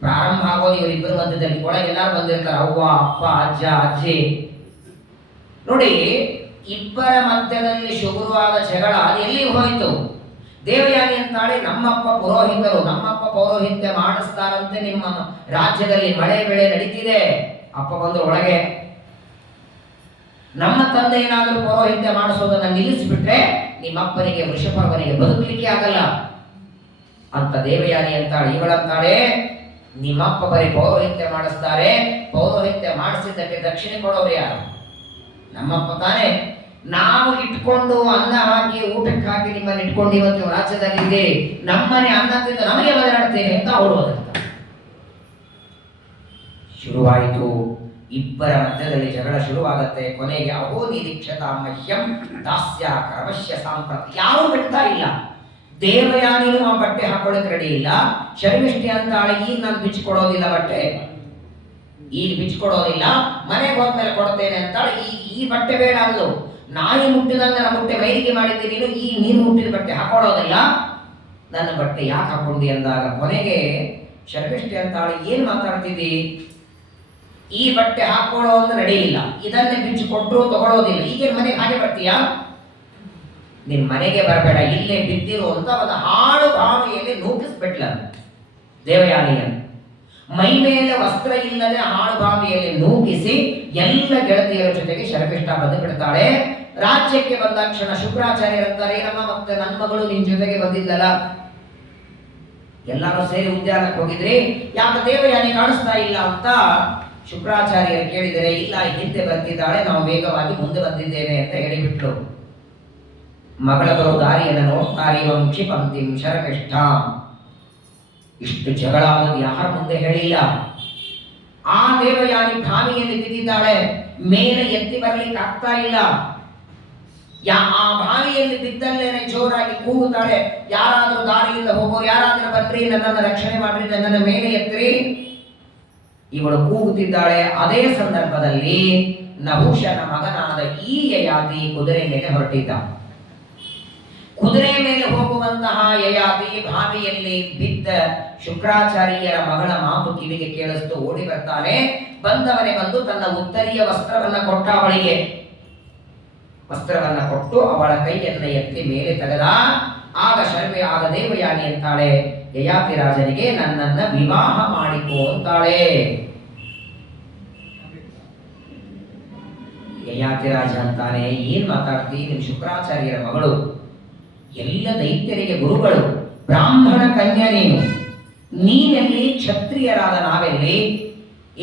ಪ್ರಾರಂಭ ಆಗೋದು ಇವರಿಬ್ಬರು ಮಧ್ಯದಲ್ಲಿ, ಒಳಗೆ ಎಲ್ಲರೂ ಬಂದಿರ್ತಾರೆ, ಅವ್ವ ಅಪ್ಪ ಅಜ್ಜ ಅಜ್ಜಿ. ನೋಡಿ, ಇಬ್ಬರ ಮಧ್ಯದಲ್ಲಿ ಶುರುವಾದ ಜಗಳ ಎಲ್ಲಿ ಹೋಯಿತು? ದೇವಯಾನಿ ಅಂತಾಳೆ, ನಮ್ಮಪ್ಪ ಪುರೋಹಿತರು, ನಮ್ಮಪ್ಪ ಪೌರೋಹಿತ್ಯ ಮಾಡಿಸ್ತಾರಂತೆ, ನಿಮ್ಮ ರಾಜ್ಯದಲ್ಲಿ ಮಳೆ ಬೆಳೆ ನಡೀತಿದೆ. ಅಪ್ಪ ಬಂದು ಒಳಗೆ, ನಮ್ಮ ತಂದೆ ಏನಾದರೂ ಪೌರೋಹಿತ್ಯ ಮಾಡಿಸೋದನ್ನ ನಿಲ್ಲಿಸಿಬಿಟ್ರೆ ನಿಮ್ಮಪ್ಪನಿಗೆ ವೃಷಪರ್ವನಿಗೆ ಬದುಕಲಿಕ್ಕೆ ಆಗಲ್ಲ ಅಂತ ದೇವಯಾನಿ ಅಂತಾಳೆ. ಇವಳಂತಾಳೆ, ನಿಮ್ಮಪ್ಪ ಬರೀ ಪೌರೋಹಿತ್ಯ ಮಾಡಿಸ್ತಾರೆ, ಪೌರೋಹಿತ್ಯ ಮಾಡಿಸಿದ್ದಕ್ಕೆ ದಕ್ಷಿಣೆ ಕೊಡೋರು ಯಾರು? ನಮ್ಮಪ್ಪ ತಾನೇ. ನಾವು ಇಟ್ಕೊಂಡು ಅನ್ನ ಹಾಕಿ ಊಟಕ್ಕೆ ಹಾಕಿ ನಿಮ್ಮನ್ನು ಇಟ್ಕೊಂಡು ಇವತ್ತು ರಾಜ್ಯದಲ್ಲಿದೆ, ನಮ್ಮನೆ ಅನ್ನ ತಿಂದು ನಮಗೆ ಬದಲಾಡ್ತೇವೆ ಅಂತ ಅವರು ಶುರುವಾಯಿತು. ಇಬ್ಬರ ಮಧ್ಯದಲ್ಲಿ ಜಗಳ ಶುರುವಾಗತ್ತೆ. ಕೊನೆಗೆ ಅಹೋ ನಿರೀಕ್ಷತಾ ಮಹ್ಯಂ ದಾಸ್ಯ ಕ್ರಮಶ್ಯ ಸಾಂಪ್ರತ. ಯಾರೂ ಬಿಡ್ತಾ ಇಲ್ಲ. ದೇವಯಾನಿನೂ ಆ ಬಟ್ಟೆ ಹಾಕೊಳ್ಳೋಕೆ ರೆಡಿ ಇಲ್ಲ. ಶರ್ಮಿಷ್ಠಿ ಅಂತಾಳೆ, ಈಗ ನಾನು ಬಿಚ್ಚಿಕೊಡೋದಿಲ್ಲ ಬಟ್ಟೆ, ಈಗ ಬಿಚ್ಚಿಕೊಡೋದಿಲ್ಲ, ಮನೆಗೆ ಹೋದ್ಮೇಲೆ ಕೊಡ್ತೇನೆ ಅಂತಾಳೆ. ಈ ಬಟ್ಟೆ ಬೇಡ ಅಂದು, ನಾಯಿ ಮುಟ್ಟಿದಂಗ ನನ್ನ ಬಟ್ಟೆ ಮೈಲಿಗೆ ಮಾಡಿದ್ದೀನಿ, ಈ ನೀನು ಮುಟ್ಟಿದ ಬಟ್ಟೆ ಹಾಕೊಳ್ಳೋದಿಲ್ಲ, ನನ್ನ ಬಟ್ಟೆ ಯಾಕೆ ಹಾಕೊಂಡಿ ಅಂದಾಗ ಕೊನೆಗೆ ಶರ್ಮಿಷ್ಠಿ ಅಂತಾಳೆ, ಏನ್ ಮಾತಾಡ್ತಿದ್ದಿ, ಈ ಬಟ್ಟೆ ಹಾಕೊಳ್ಳೋದು ರೆಡಿ ಇಲ್ಲ, ಇದನ್ನೇ ಬಿಚ್ಚಿ ಕೊಟ್ಟರು ತಗೊಳ್ಳೋದಿಲ್ಲ, ಈಗ ಮನೆಗೆ ಹಾಗೆ ಬರ್ತೀಯಾ? ನಿನ್ ಮನೆಗೆ ಬರಬೇಡ, ಇಲ್ಲೇ ಬಿದ್ದಿರು ಅಂತ ಒಂದು ಹಾಳು ಭಾವನೆಯಲ್ಲಿ ನೂಕಿಸ್ಬಿಟ್ಲ ದೇವಯಾನಿಯನ್ನು. ಮೈ ಮೇಲೆ ವಸ್ತ್ರ ಇಲ್ಲದೆ ಹಾಳು ಬಾವಿಯಲ್ಲಿ ನೂಕಿಸಿ ಎಲ್ಲ ಗೆಳತಿಯರ ಜೊತೆಗೆ ಶರಪಿಷ್ಟ ಬಂದು ಬಿಡ್ತಾಳೆ. ರಾಜ್ಯಕ್ಕೆ ಬಂದ ಕ್ಷಣ ಶುಕ್ರಾಚಾರ್ಯರಂತಾರೆ, ಏನಮ್ಮ ಮತ್ತೆ ನನ್ನ ಮಗಳು ನಿನ್ ಜೊತೆಗೆ ಬಂದಿದ್ದಲ್ಲ, ಎಲ್ಲರೂ ಸೇರಿ ಉದ್ಯಾನಕ್ಕೆ ಹೋಗಿದ್ರಿ, ಯಾಕೆ ದೇವಯಾನಿ ಕಾಣಿಸ್ತಾ ಇಲ್ಲ ಅಂತ ಶುಕ್ರಾಚಾರ್ಯರು ಕೇಳಿದರೆ, ಇಲ್ಲ ಹಿಂದೆ ಬರ್ತಿದ್ದಾಳೆ, ನಾವು ವೇಗವಾಗಿ ಮುಂದೆ ಬಂದಿದ್ದೇವೆ ಅಂತ ಹೇಳಿಬಿಟ್ರು. ಮಗಳ ಬರೋ ದಾರಿಯನ್ನು ನೋಡ್ತಾರೆ, ಕ್ಷಿಪಂತಿಂ ಶರಪಿಷ್ಠ. ಇಷ್ಟು ಜಗಳ ಆಗೋದು ಯಾರ ಮುಂದೆ ಹೇಳಿಲ್ಲ. ಆ ದೇವಯಾನಿ ಬಾವಿಯಲ್ಲಿ ಬಿದ್ದಿದ್ದಾಳೆ, ಮೇಲೆ ಎತ್ತಿ ಬರ್ಲಿಕ್ಕೆ ಆಗ್ತಾ ಇಲ್ಲ. ಆ ಬಾವಿಯಲ್ಲಿ ಬಿದ್ದಲ್ಲೇನೆ ಜೋರಾಗಿ ಕೂಗುತ್ತಾಳೆ, ಯಾರಾದ್ರೂ ದಾರಿಯಿಂದ ಹೋಗೋರು ಯಾರಾದ್ರೂ ಬನ್ರಿ, ನನ್ನನ್ನು ರಕ್ಷಣೆ ಮಾಡ್ರಿ, ನನ್ನನ್ನು ಮೇಲೆ ಎತ್ತಿರಿ. ಇವಳು ಕೂಗುತ್ತಿದ್ದಾಳೆ. ಅದೇ ಸಂದರ್ಭದಲ್ಲಿ ನಹುಷನ ಮಗನಾದ ಈ ಯಯಾತಿ ಕುದುರೆ ಮೇಲೆ ಹೊರಟಿದ್ದ. ಕುದುರೆ ಮೇಲೆ ಹೋಗುವಂತಹ ಯಯಾತಿ ಬಾವಿಯಲ್ಲಿ ಬಿದ್ದ ಶುಕ್ರಾಚಾರ್ಯರ ಮಗಳ ಮಾತು ಕಿವಿಗೆ ಕೇಳಿಸ್ತು. ಓಡಿ ಬರ್ತಾನೆ. ಬಂದವನೇ ಬಂದು ತನ್ನ ಉತ್ತರೀಯ ವಸ್ತ್ರವನ್ನ ಕೊಟ್ಟ ಅವಳಿಗೆ. ವಸ್ತ್ರವನ್ನ ಕೊಟ್ಟು ಅವಳ ಕೈಯನ್ನ ಎತ್ತಿ ಮೇಲೆ ತೆಗೆದ. ಆಗ ಆಗ ದೇವಯಾನಿ ಅಂತಾಳೆ ಯಯಾತಿ ರಾಜನಿಗೆ, ನನ್ನನ್ನ ವಿವಾಹ ಮಾಡಿಕೋ ಅಂತಾಳೆ. ಯಯಾತಿ ರಾಜ ಅಂತಾನೆ, ಏನ್ ಮಾತಾಡ್ತಿ, ನಿಮ್ ಶುಕ್ರಾಚಾರ್ಯರ ಮಗಳು, ಎಲ್ಲ ದೈತ್ಯರಿಗೆ ಗುರುಗಳು, ಬ್ರಾಹ್ಮಣ ಕನ್ಯಾ ನೀನೆಲ್ಲಿ, ಕ್ಷತ್ರಿಯರಾದ ನಾವೆಲ್ಲಿ,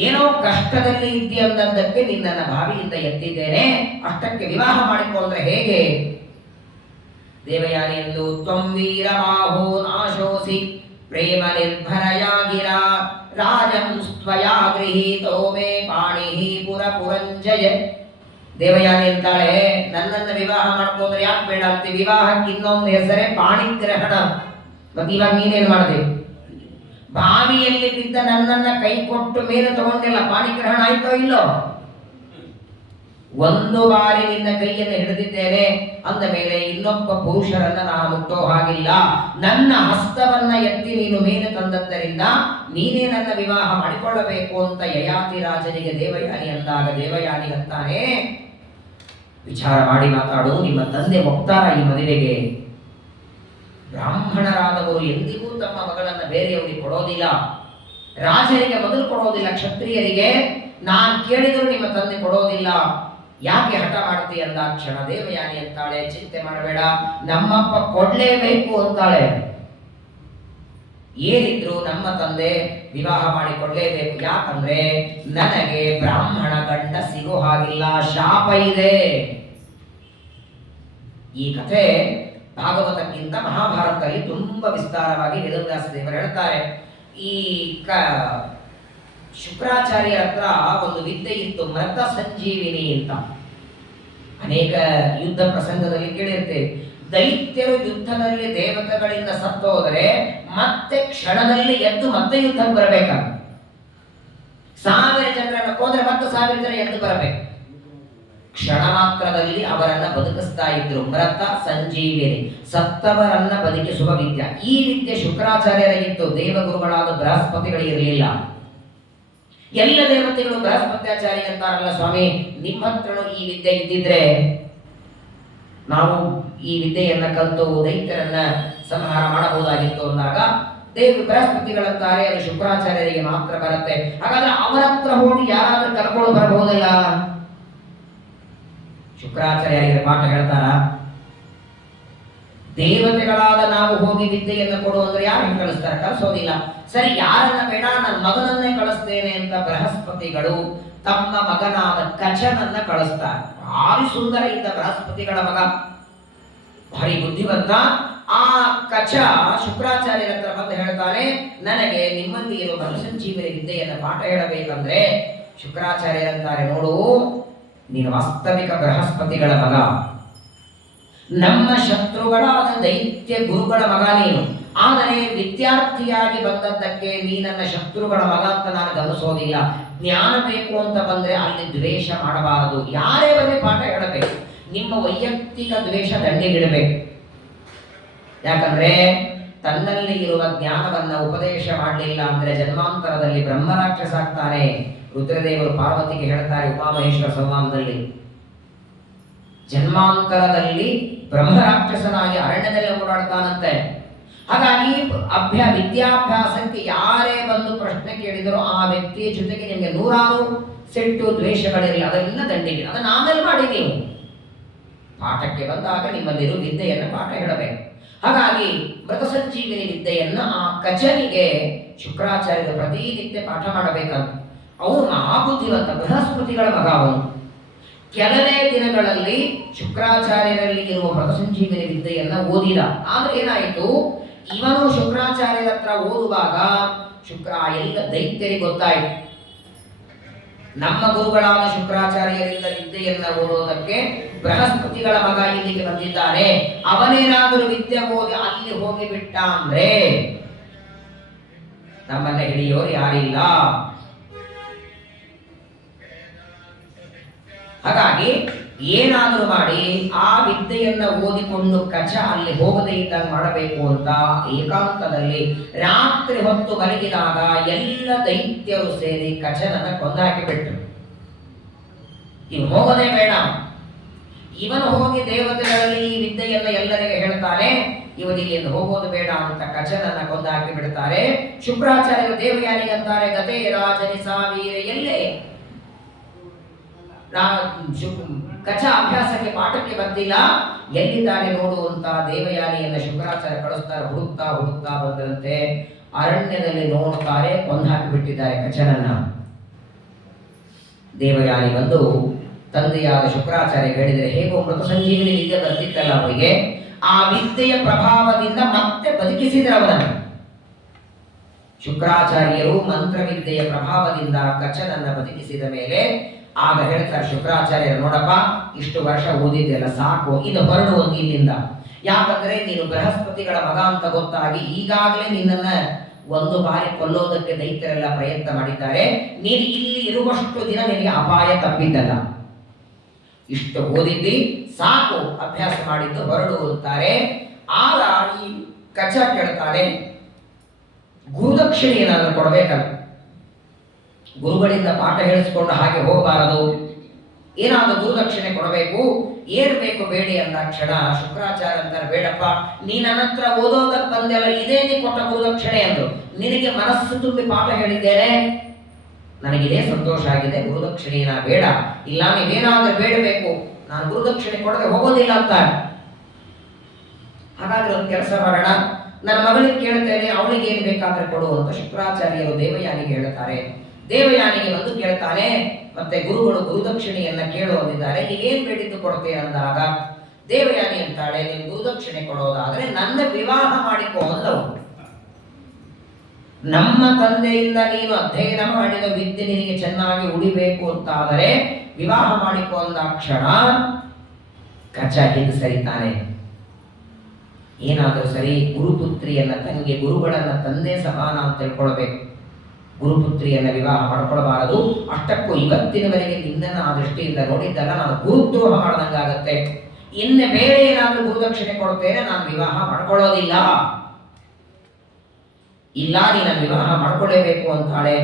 ಏನೋ ಕಷ್ಟದಲ್ಲಿ ಇದ್ದಿ ಅಂದದ್ದಕ್ಕೆ ನಿನ್ನನ್ನು ಬಾವಿಯಿಂದ ಎತ್ತಿದ್ದೇನೆ, ಅಷ್ಟಕ್ಕೆ ವಿವಾಹ ಮಾಡಿಕೊಂಡ್ರೆ ಹೇಗೆ? ದೇವಯಾನಿ ಎಂದು ತ್ವಂ ವೀರಮಾಹೋ ನಾಶೋಸಿ ಪ್ರೇಮ ನಿರ್ಭರಯಾಗಿರ ರಾಜಂ ಸ್ವಯಾ ಗೃಹೀತೋ ಮೇ ಪಾಣಿಹಿ ಪುರಂಜಯ. ದೇವಯಾನಿ ಅಂತಾಳೆ, ನನ್ನನ್ನು ವಿವಾಹ ಮಾಡ್ಕೊಂಡ್ರೆ ಯಾಕೆ ಬೇಡ ಅಂತ, ವಿವಾಹಕ್ಕೆ ಇನ್ನೊಂದು ಹೆಸರೇ ಪಾಣಿಗ್ರಹಣ. ಮತ್ತೆ ಇವಾಗ ನೀನೇನ್ ಮಾಡಿದೆ? ಬಾವಿಯಲ್ಲಿ ಬಿದ್ದ ನನ್ನನ್ನ ಕೈ ಕೊಟ್ಟು ಮೇಲೆ ತಗೊಂಡಿಲ್ಲ, ಪಾಣಿಗ್ರಹಣ ಆಯ್ತೋ ಇಲ್ಲೋ? ಒಂದು ಬಾರಿ ನಿನ್ನ ಕೈಯನ್ನು ಹಿಡಿದಿದ್ದೇನೆ ಅಂದ ಮೇಲೆ ಇನ್ನೊಬ್ಬ ಪುರುಷರನ್ನ ನಾನು ಮುಟ್ಟೋ ಹಾಗಿಲ್ಲ. ನನ್ನ ಹಸ್ತವನ್ನ ಎತ್ತಿ ನೀನು ಮೇಲೆ ತಂದದ್ದರಿಂದ ನೀನೇ ನನ್ನ ವಿವಾಹ ಮಾಡಿಕೊಳ್ಳಬೇಕು ಅಂತ ಯಯಾತಿ ರಾಜನಿಗೆ ದೇವಯಾನಿ ಅಂದಾಗ ದೇವಯಾನಿ ಅಂತಾನೆ, ವಿಚಾರ ಮಾಡಿ ಮಾತಾಡು, ನಿಮ್ಮ ತಂದೆ ಒಪ್ತಾರ ಈ ಮದುವೆಗೆ? ಬ್ರಾಹ್ಮಣರಾದವರು ಎಂದಿಗೂ ತಮ್ಮ ಮಗಳನ್ನು ಬೇರೆಯವರಿಗೆ ಕೊಡೋದಿಲ್ಲ, ರಾಜರಿಗೆ ಮೊದಲು ಕೊಡೋದಿಲ್ಲ, ಕ್ಷತ್ರಿಯರಿಗೆ ನಾನು ಕೇಳಿದ್ರು ನಿಮ್ಮ ತಂದೆ ಕೊಡೋದಿಲ್ಲ, ಯಾಕೆ ಹಠ ಮಾಡ್ತಿ ಅಂದ ಕ್ಷಣ ದೇವಯಾನಿ ಅಂತಾಳೆ, ಚಿಂತೆ ಮಾಡಬೇಡ, ನಮ್ಮಪ್ಪ ಕೊಡ್ಲೇಬೇಕು ಅಂತಾಳೆ. ಏನಿದ್ರು ನಮ್ಮ ತಂದೆ ವಿವಾಹ ಮಾಡಿ ಕೊಡ್ಲೇಬೇಕು, ಯಾಕಂದ್ರೆ ನನಗೆ ಬ್ರಾಹ್ಮಣ ಗಂಡ ಸಿಗೋ ಹಾಗಿಲ್ಲ, ಶಾಪ ಇದೆ. ಈ ಕಥೆ ಭಾಗವತಕ್ಕಿಂತ ಮಹಾಭಾರತದಲ್ಲಿ ತುಂಬಾ ವಿಸ್ತಾರವಾಗಿ ವೇದವ್ಯಾಸ ದೇವರು ಹೇಳ್ತಾರೆ. ಈ ಶುಕ್ರಾಚಾರ್ಯರ ಹತ್ರ ಒಂದು ವಿದ್ಯೆ ಇತ್ತು, ಮೃತ ಸಂಜೀವಿನಿ ಅಂತ. ಅನೇಕ ಯುದ್ಧ ಪ್ರಸಂಗದಲ್ಲಿ ಕೇಳಿರ್ತೇವೆ, ದೈತ್ಯರು ಯುದ್ಧದಲ್ಲಿ ದೇವತೆಗಳಿಂದ ಸತ್ತೋದರೆ ಮತ್ತೆ ಕ್ಷಣದಲ್ಲಿ ಎದ್ದು ಮತ್ತೆ ಯುದ್ಧಕ್ಕೆ ಬರಬೇಕಾಗ, 1000 ಜನರನ್ನು ಕೊಂದ್ರೆ ಮತ್ತೆ 1000 ಜನ ಎದ್ದು ಬರಬೇಕು. ಕ್ಷಣ ಮಾತ್ರದಲ್ಲಿ ಅವರನ್ನ ಬದುಕಿಸ್ತಾ ಇದ್ರು. ಮೃತ ಸಂಜೀವಿನಿ, ಸತ್ತವರನ್ನ ಬದುಕಿಸುವ ವಿದ್ಯೆ. ಈ ವಿದ್ಯೆ ಶುಕ್ರಾಚಾರ್ಯರಿಗಿತ್ತು, ದೇವಗುರುಗಳಾದ ಬೃಹಸ್ಪತಿಗಳಿರಲಿಲ್ಲ. ಎಲ್ಲ ದೇವತೆಗಳು ಬೃಹಸ್ಪತ್ಯಾಚಾರ್ಯ ಅಂತಾರಲ್ಲ, ಸ್ವಾಮಿ ನಿಮ್ಮ ಹತ್ರನೂ ಈ ವಿದ್ಯೆ ಇದ್ದಿದ್ರೆ ನಾವು ಈ ವಿದ್ಯೆಯನ್ನ ಕಲಿತು ದೈತ್ಯರನ್ನ ಸಂಹಾರ ಮಾಡಬಹುದಾಗಿತ್ತು ಅಂದಾಗ ಬೃಹಸ್ಪತಿಗಳಂತಾರೆ, ಅದು ಶುಕ್ರಾಚಾರ್ಯರಿಗೆ ಮಾತ್ರ ಬರುತ್ತೆ. ಹಾಗಾದ್ರೆ ಅವರ ಹತ್ರ ಹೋಗಿ ಯಾರಾದ್ರೂ ಕರ್ಕೊಂಡು ಬರಬಹುದಲ್ಲ? ಶುಕ್ರಾಚಾರ್ಯರಿಗೆ ಪಾಠ ಹೇಳ್ತಾರ? ದೇವತೆಗಳಾದ ನಾವು ಹೋಗಿ ವಿದ್ಯೆಯನ್ನು ಕೊಡು ಅಂದ್ರೆ ಯಾರು ಕಳಿಸ್ತಾರೆ? ಕಳಿಸೋದಿಲ್ಲ. ಸರಿ, ಯಾರನ್ನ ಬೇಡ, ನನ್ನ ಮಗನನ್ನೇ ಕಳಿಸ್ತೇನೆ ಅಂತ ಬೃಹಸ್ಪತಿಗಳು ತಮ್ಮ ಮಗನಾದ ಕಚನನ್ನ ಕಳಿಸ್ತಾರೆ. ಭಾರಿ ಸುಂದರ ಇದ್ದ ಬೃಹಸ್ಪತಿಗಳ ಮಗ, ಭಾರಿ ಬುದ್ಧಿವಂತ. ಆ ಕಚ ಶುಕ್ರಾಚಾರ್ಯರ ಹತ್ರ ಬಂದು ಹೇಳ್ತಾನೆ, ನನಗೆ ನಿಮ್ಮಲ್ಲಿ ಇರುವ ಮನುಸಂಜೀವನ ವಿದ್ಯೆಯನ್ನು ಪಾಠ ಹೇಳಬೇಕಂದ್ರೆ ಶುಕ್ರಾಚಾರ್ಯರಂತಾರೆ, ನೋಡು ನೀನು ವಾಸ್ತವಿಕ ಬೃಹಸ್ಪತಿಗಳ ಮಗ, ನಮ್ಮ ಶತ್ರುಗಳಾದ ದೈತ್ಯ ಗುರುಗಳ ಮಗ ನೀನು. ಆದರೆ ವಿದ್ಯಾರ್ಥಿಯಾಗಿ ಬಂದದ್ದಕ್ಕೆ ನೀ ನನ್ನ ಶತ್ರುಗಳ ಮಗ ಅಂತ ನಾನು ಗಮನಿಸೋದಿಲ್ಲ. ಜ್ಞಾನ ಬೇಕು ಅಂತ ಬಂದ್ರೆ ಅಲ್ಲಿ ದ್ವೇಷ ಮಾಡಬಾರದು. ಯಾರೇ ಬರಲಿ ಪಾಠ ಹೇಳಬೇಕು, ನಿಮ್ಮ ವೈಯಕ್ತಿಕ ದ್ವೇಷ ದಂಡೆಗಿಡಬೇಕು. ಯಾಕಂದ್ರೆ ತನ್ನಲ್ಲಿ ಇರುವ ಜ್ಞಾನವನ್ನ ಉಪದೇಶ ಮಾಡಲಿಲ್ಲ ಅಂದ್ರೆ ಜನ್ಮಾಂತರದಲ್ಲಿ ಬ್ರಹ್ಮರಾಕ್ಷಸ ಆಗ್ತಾನೆ. ರುದ್ರದೇವರು ಪಾರ್ವತಿಗೆ ಹೇಳ್ತಾರೆ ಉಮಾಮಹೇಶ್ವರ ಸಂವಾದದಲ್ಲಿ, ಜನ್ಮಾಂತರದಲ್ಲಿ ಬ್ರಹ್ಮರಾಕ್ಷಸನಾಗಿ ಅರಣ್ಯದಲ್ಲಿ ಓಡಾಡ್ತಾನಂತೆ. ಹಾಗಾಗಿ ವಿದ್ಯಾಭ್ಯಾಸಕ್ಕೆ ಯಾರೇ ಬಂದು ಪ್ರಶ್ನೆ ಕೇಳಿದರೂ ಆ ವ್ಯಕ್ತಿಯ ಜೊತೆಗೆ ನಿಮಗೆ ನೂರಾರು ಸೆಟ್ಟು ದ್ವೇಷಗಳಿರಲಿ, ಅದೆಲ್ಲ ದಂಡಿಗೆ, ಅದನ್ನು ಆಮೇಲೆ ಮಾಡಿ. ನೀವು ಪಾಠಕ್ಕೆ ಬಂದಾಗ ನಿಮ್ಮಲ್ಲಿರೋ ವಿದ್ಯೆಯನ್ನು ಪಾಠ ಹೇಳಬೇಕು. ಹಾಗಾಗಿ ಮೃತ ಸಂಜೀವಿನಿ ವಿದ್ಯೆಯನ್ನು ಆ ಕಚನಿಗೆ ಶುಕ್ರಾಚಾರ್ಯರು ಪ್ರತಿನಿತ್ಯ ಪಾಠ ಮಾಡಬೇಕಂತ. ಅವನು ಮಹಾಬುದ್ಧಿವಂತ, ಬೃಹಸ್ಪತಿಗಳ ಮಗ ಅವನು. ಕೆಲವೇ ದಿನಗಳಲ್ಲಿ ಶುಕ್ರಾಚಾರ್ಯರಲ್ಲಿ ಇರುವ ಮೃತ ಸಂಜೀವಿನಿ ವಿದ್ಯೆಯನ್ನು ಓದಿದ. ಆದ್ರೆ ಏನಾಯಿತು, ಇವನು ಶುಕ್ರಾಚಾರ್ಯರ ಹತ್ರ ಓದುವಾಗ ಎಲ್ಲ ದೈತ್ಯರಿಗೆ ಗೊತ್ತಾಯಿತು, ನಮ್ಮ ಗುರುಗಳಾದ ಶುಕ್ರಾಚಾರ್ಯರಿಂದ ವಿದ್ಯೆಯನ್ನ ಓದೋದಕ್ಕೆ ಬೃಹಸ್ಪತಿಗಳ ಮಗ ಇಲ್ಲಿಗೆ ಬಂದಿದ್ದಾನೆ, ಅವನೇನಾದರೂ ವಿದ್ಯೆ ಓದಿ ಅಲ್ಲಿ ಹೋಗಿಬಿಟ್ಟ ಅಂದ್ರೆ ನಮ್ಮನ್ನ ಹಿಡಿಯೋರು ಯಾರಿಲ್ಲ. ಹಾಗಾಗಿ ಏನಾದರೂ ಮಾಡಿ ಆ ವಿದ್ಯೆಯನ್ನ ಓದಿಕೊಂಡು ಕಚ ಅಲ್ಲಿ ಹೋಗದೇ ಇದ್ದಾಗ ಮಾಡಬೇಕು ಅಂತ ಏಕಾಂತದಲ್ಲಿ ರಾತ್ರಿ ಹೊತ್ತು ಮಲಗಿದಾಗ ಎಲ್ಲ ದೈತ್ಯರು ಸೇರಿ ಕಚನನ್ನ ಕೊಂದಾಕಿಬಿಟ್ರು. ಇವು ಹೋಗೋದೇ ಬೇಡ. ಇವನು ಹೋಗಿ ದೇವತೆಗಳಲ್ಲಿ ಈ ವಿದ್ಯೆಯನ್ನ ಎಲ್ಲರಿಗೆ ಹೇಳ್ತಾನೆ, ಇವನಿಗೆ ಹೋಗೋದು ಬೇಡ ಅಂತ ಕಚನನ್ನ ಕೊಂದಾಕಿ ಬಿಡ್ತಾರೆ. ಶುಕ್ರಾಚಾರ್ಯರು ದೇವಯಾನಿಗೆ ಅಂತಾರೆ, ಗತೆ ರಾಜನಿ ಸಾವಿರ ಎಲ್ಲೇ ಕಚ ಅಭ್ಯಾಸಕ್ಕೆ ಪಾಠಕ್ಕೆ ಬಂದಿಲ್ಲ, ಎಲ್ಲಿದ್ದಾರೆ ನೋಡು ಅಂತ ದೇವಯಾನಿಯನ್ನ ಶುಕ್ರಾಚಾರ್ಯ ಕಳಿಸ್ತಾರೆ. ಹುಡುಕ್ತಾ ಹುಡುಕ್ತಾ ಬಂದಂತೆ ಅರಣ್ಯದಲ್ಲಿ ನೋಡ್ತಾರೆ, ಕೊಂದು ಹಾಕಿಬಿಟ್ಟಿದ್ದಾರೆ ಕಚನನ್ನ. ದೇವಯಾನಿ ಬಂದು ತಂದೆಯಾದ ಶುಕ್ರಾಚಾರ್ಯ ಹೇಳಿದರೆ, ಹೇಗೋ ಮೃತ ಸಂಜೀವಿನಿ ವಿದ್ಯೆ ಬರ್ತಿತ್ತಲ್ಲ ಅವರಿಗೆ, ಆ ವಿದ್ಯೆಯ ಪ್ರಭಾವದಿಂದ ಮತ್ತೆ ಬದುಕಿಸಿದ್ರೆ ಅವನನ್ನು. ಶುಕ್ರಾಚಾರ್ಯರು ಮಂತ್ರವಿದ್ಯೆಯ ಪ್ರಭಾವದಿಂದ ಕಚನನ್ನ ಬದುಕಿಸಿದ ಮೇಲೆ ಆಗ ಹೇಳ್ತಾರೆ ಶುಕ್ರಾಚಾರ್ಯರು, ನೋಡಪ್ಪ ಇಷ್ಟು ವರ್ಷ ಓದಿದ್ದೆಲ್ಲ ಸಾಕು, ಇನ್ನು ಹೊರಡು ಒಂದು ಇಲ್ಲಿಂದ. ಯಾಕಂದ್ರೆ ನೀನು ಬೃಹಸ್ಪತಿಗಳ ಮಗ ಅಂತ ಗೊತ್ತಾಗಿ ಈಗಾಗಲೇ ನಿನ್ನನ್ನ ಒಂದು ಬಾರಿ ಕೊಲ್ಲೋದಕ್ಕೆ ದೈತ್ಯರೆಲ್ಲ ಪ್ರಯತ್ನ ಮಾಡಿದ್ದಾರೆ. ನೀನು ಇಲ್ಲಿ ಇರುವಷ್ಟು ದಿನ ನಿನಗೆ ಅಪಾಯ ತಪ್ಪಿದ್ದಲ್ಲ, ಇಷ್ಟು ಓದಿದ್ದಿ ಸಾಕು, ಅಭ್ಯಾಸ ಮಾಡಿದ್ದು ಹೊರಡು ಅಂತಾರೆ. ಆಗ ಈ ಕಚ ಕೇಳ್ತಾನೆ, ಗುರುದಕ್ಷಿಣೆ ಏನಾದರೂ ಕೊಡಬೇಕಲ್ಲ, ಗುರುಗಳಿಂದ ಪಾಠ ಹೇಳಿಸ್ಕೊಂಡು ಹಾಗೆ ಹೋಗಬಾರದು, ಏನಾದರೂ ಗುರುದಕ್ಷಿಣೆ ಕೊಡಬೇಕು. ಏನ್ ಬೇಕು ಬೇಡಿ ಅಂದಾಕ್ಷಣ ಶುಕ್ರಾಚಾರ್ಯ ಅಂತಾರೆ, ಬೇಡಪ್ಪ ನೀನ್ ನನ್ನ ಹತ್ರ ಓದೋದಕ್ಕೆ ಬಂದೆಲ್ಲ, ಇದೇ ನೀ ಕೊಟ್ಟ ಗುರುದಕ್ಷಿಣೆ ಅಂದ್ರು. ನಿನಗೆ ಮನಸ್ಸು ತುಂಬಿ ಪಾಠ ಹೇಳಿದ್ದೇನೆ, ನನಗಿದೇ ಸಂತೋಷ ಆಗಿದೆ, ಗುರುದಕ್ಷಿಣೆನ ಬೇಡ. ಇಲ್ಲ ನೀವೇನಾದ್ರೂ ಬೇಡಬೇಕು, ನಾನು ಗುರುದಕ್ಷಿಣೆ ಕೊಡದೆ ಹೋಗೋದಿಲ್ಲ ಅಂತ. ಹಾಗಾದ್ರೆ ಒಂದು ಕೆಲಸ ಮಾಡೋಣ, ನನ್ನ ಮಗಳಿಗೆ ಕೇಳ್ತೇನೆ, ಅವಳಿಗೆ ಏನ್ ಬೇಕಾದ್ರೆ ಕೊಡು ಅಂತ ಶುಕ್ರಾಚಾರ್ಯರು ದೇವಯಾನಿಗೆ ಹೇಳ್ತಾರೆ. ದೇವಯಾನಿಗೆ ಬಂದು ಕೇಳ್ತಾನೆ, ಮತ್ತೆ ಗುರುಗಳು ಗುರುದಕ್ಷಿಣೆಯನ್ನ ಕೇಳು ಅಂದಿದ್ದಾರೆ, ನೀವೇನ್ ಬೇಡಿದ್ದು ಕೊಡ್ತೇನೆ ಅಂದಾಗ ದೇವಯಾನಿ ಅಂತಾಳೆ, ನೀನು ಗುರುದಕ್ಷಿಣೆ ಕೊಡೋದಾದ್ರೆ ನನ್ನ ವಿವಾಹ ಮಾಡಿಕೋ ಅಂದವು. ನಮ್ಮ ತಂದೆಯಿಂದ ನೀನು ಅಧ್ಯಯನ ಮಾಡಿದ ವಿದ್ಯೆ ನಿನಗೆ ಚೆನ್ನಾಗಿ ಉಳಿಬೇಕು ಅಂತಾದರೆ ವಿವಾಹ ಮಾಡಿಕೋ ಅಂದಾಕ್ಷಣ ಕಚ ಹಿಂದೆ ಸರಿತಾನೆ. ಏನಾದರೂ ಸರಿ, ಗುರುಪುತ್ರಿಯನ್ನ ತಂಗಿ, ಗುರುಗಳನ್ನ ತಂದೆ ಸಮಾನ ಅಂತ ತಿಳ್ಕೊಳ್ಬೇಕು, ಗುರುಪುತ್ರಿಯನ್ನ ವಿವಾಹ ಮಾಡ್ಕೊಳ್ಬಾರದು. ಅಷ್ಟಕ್ಕೂ ಇವತ್ತಿನವರೆಗೆ ನಿನ್ನನ್ನು ಆ ದೃಷ್ಟಿಯಿಂದ ನೋಡಿದ್ದಲ್ಲ, ನಾನು ಗುರುದ್ರೋಹ ಮಾಡ್ದಂಗಾಗತ್ತೆ. ಇನ್ನು ಬೇರೆ ಏನಾದರೂ ಗುರುದಕ್ಷಿಣೆ ಕೊಡ್ತೇನೆ, ನಾನು ವಿವಾಹ ಮಾಡ್ಕೊಳ್ಳೋದಿಲ್ಲ. ಇಲ್ಲ, ನೀನು ವಿವಾಹ ಮಾಡ್ಕೊಳ್ಳೇಬೇಕು ಅಂತಾಳೆ.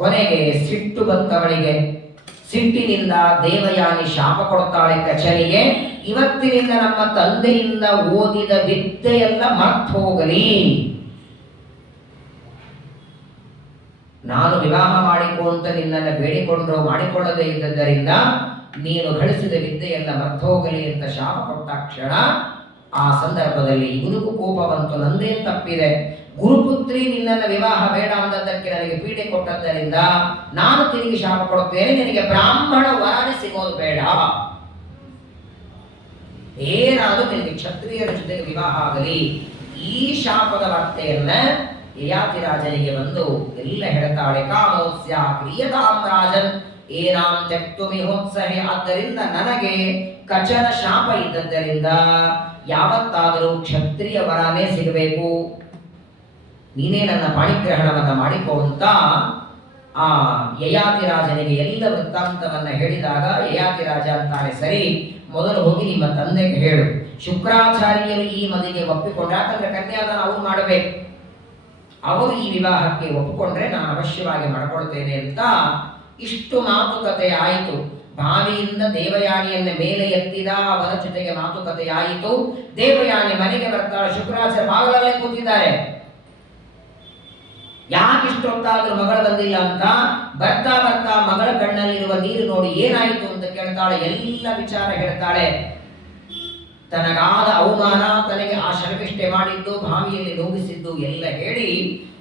ಕೊನೆಗೆ ಸಿಟ್ಟು ಬಂತವಳಿಗೆ. ಸಿಟ್ಟಿನಿಂದ ದೇವಯಾನಿ ಶಾಪ ಕೊಡ್ತಾಳೆ ಕಚನಿಗೆ, ಇವತ್ತಿನಿಂದ ನಮ್ಮ ತಂದೆಯಿಂದ ಓದಿದ ವಿದ್ಯೆಯೆಲ್ಲ ಮರ್ತು ಹೋಗಲಿ, ನಾನು ವಿವಾಹ ಮಾಡಿಕೊ ಅಂತ ನಿನ್ನನ್ನು ಬೇಡಿಕೊಂಡ್ರು ಮಾಡಿಕೊಳ್ಳದೇ ಇದ್ದದ್ದರಿಂದ ನೀನು ಗಳಿಸಿದ ವಿದ್ಯೆಯೆಲ್ಲ ಮರ್ತೋಗಲಿ ಅಂತ ಶಾಪ ಕೊಟ್ಟಾಕ್ಷಣ ಆ ಸಂದರ್ಭದಲ್ಲಿ ಇವನಿಗೂ ಕೋಪ ಬಂತು, ನಂದೇನು ತಪ್ಪಿದೆ, ಗುರುಪುತ್ರಿ ನಿನ್ನನ್ನು ವಿವಾಹ ಬೇಡ ಅಂದದ್ದಕ್ಕೆ ನನಗೆ ಪೀಡೆ ಕೊಟ್ಟದ್ದರಿಂದ ನಾನು ತಿರುಗಿ ಶಾಪ ಕೊಡುತ್ತೇನೆ, ನಿನಗೆ ಬ್ರಾಹ್ಮಣ ವರನೇ ಸಿಗೋದು ಬೇಡ, ಏನಾದರೂ ನಿನಗೆ ಕ್ಷತ್ರಿಯರ ಜೊತೆಗೆ ವಿವಾಹ ಆಗಲಿ. ಈ ಶಾಪದ ವಾರ್ತೆಯನ್ನ ಯಯಾತಿರಾಜನಿಗೆ ಬಂದು ಎಲ್ಲ ಹೇಳ್ತಾಳೆ. ಕಾಮೋಸ್ಯ ಕ್ರಿಯತಾಂ ರಾಜನ್ ಏನಾಂ ತ್ಯಕ್ತುಮಿಹೋತ್ಸಹೆ. ಆದ್ದರಿಂದ ನನಗೆ ಕಚನ ಶಾಪ ಇದ್ದದ್ದರಿಂದ ಯಾವತ್ತಾದರೂ ಕ್ಷತ್ರಿಯ ವರನೇ ಸಿಗಬೇಕು, ನೀನೇ ನನ್ನ ಪಾಣಿಗ್ರಹಣವನ್ನ ಮಾಡಿಕೋ ಅಂತ ಆ ಯಯಾತಿರಾಜನಿಗೆ ಎಲ್ಲ ವೃತ್ತಾಂತವನ್ನ ಹೇಳಿದಾಗ ಯಯಾತಿರಾಜ ಅಂತಾನೆ, ಸರಿ ಮೊದಲು ಹೋಗಿ ನಿಮ್ಮ ತಂದೆಗೆ ಹೇಳು, ಶುಕ್ರಾಚಾರ್ಯರು ಈ ಮದುವೆಗೆ ಒಪ್ಪಿಕೊಂಡ್ರೆ, ಯಾಕಂದ್ರೆ ಕನ್ಯಾದಾನ ಅವ್ರು ಮಾಡಬೇಕು, ಅವರು ಈ ವಿವಾಹಕ್ಕೆ ಒಪ್ಪಿಕೊಂಡ್ರೆ ನಾನು ಅವಶ್ಯವಾಗಿ ಮಾಡ್ಕೊಳ್ತೇನೆ ಅಂತ ಇಷ್ಟು ಮಾತುಕತೆ ಆಯಿತು. ಬಾವಿಯಿಂದ ದೇವಯಾನಿಯನ್ನ ಮೇಲೆ ಎತ್ತಿದ. ಅವರ ಜೊತೆಗೆ ಮಾತುಕತೆಯಾಯಿತು. ದೇವಯಾನಿ ಮನೆಗೆ ಬರ್ತಾಳೆ. ಶುಕ್ರಾಚಾರ್ಯ ಬಾಗಿಲಲ್ಲೇ ಕೂತಿದ್ದಾರೆ. ಯಾಕಿಷ್ಟೊತ್ತಾದ್ರೂ ಮಗಳು ಬಂದಿಲ್ಲ ಅಂತ ಬರ್ತಾ ಬರ್ತಾ ಮಗಳ ಕಣ್ಣಲ್ಲಿರುವ ನೀರು ನೋಡಿ ಏನಾಯಿತು ಅಂತ ಕೇಳ್ತಾಳೆ. ಎಲ್ಲ ವಿಚಾರ ಹೇಳ್ತಾಳೆ. ತನಗಾದ ಅವಮಾನ, ತನಗೆ ಆ ಶರ್ಮಿಷ್ಠೆ ಮಾಡಿದ್ದು, ಬಾವಿಯಲ್ಲಿ ನುಗ್ಗಿಸಿದ್ದು ಎಲ್ಲ ಹೇಳಿ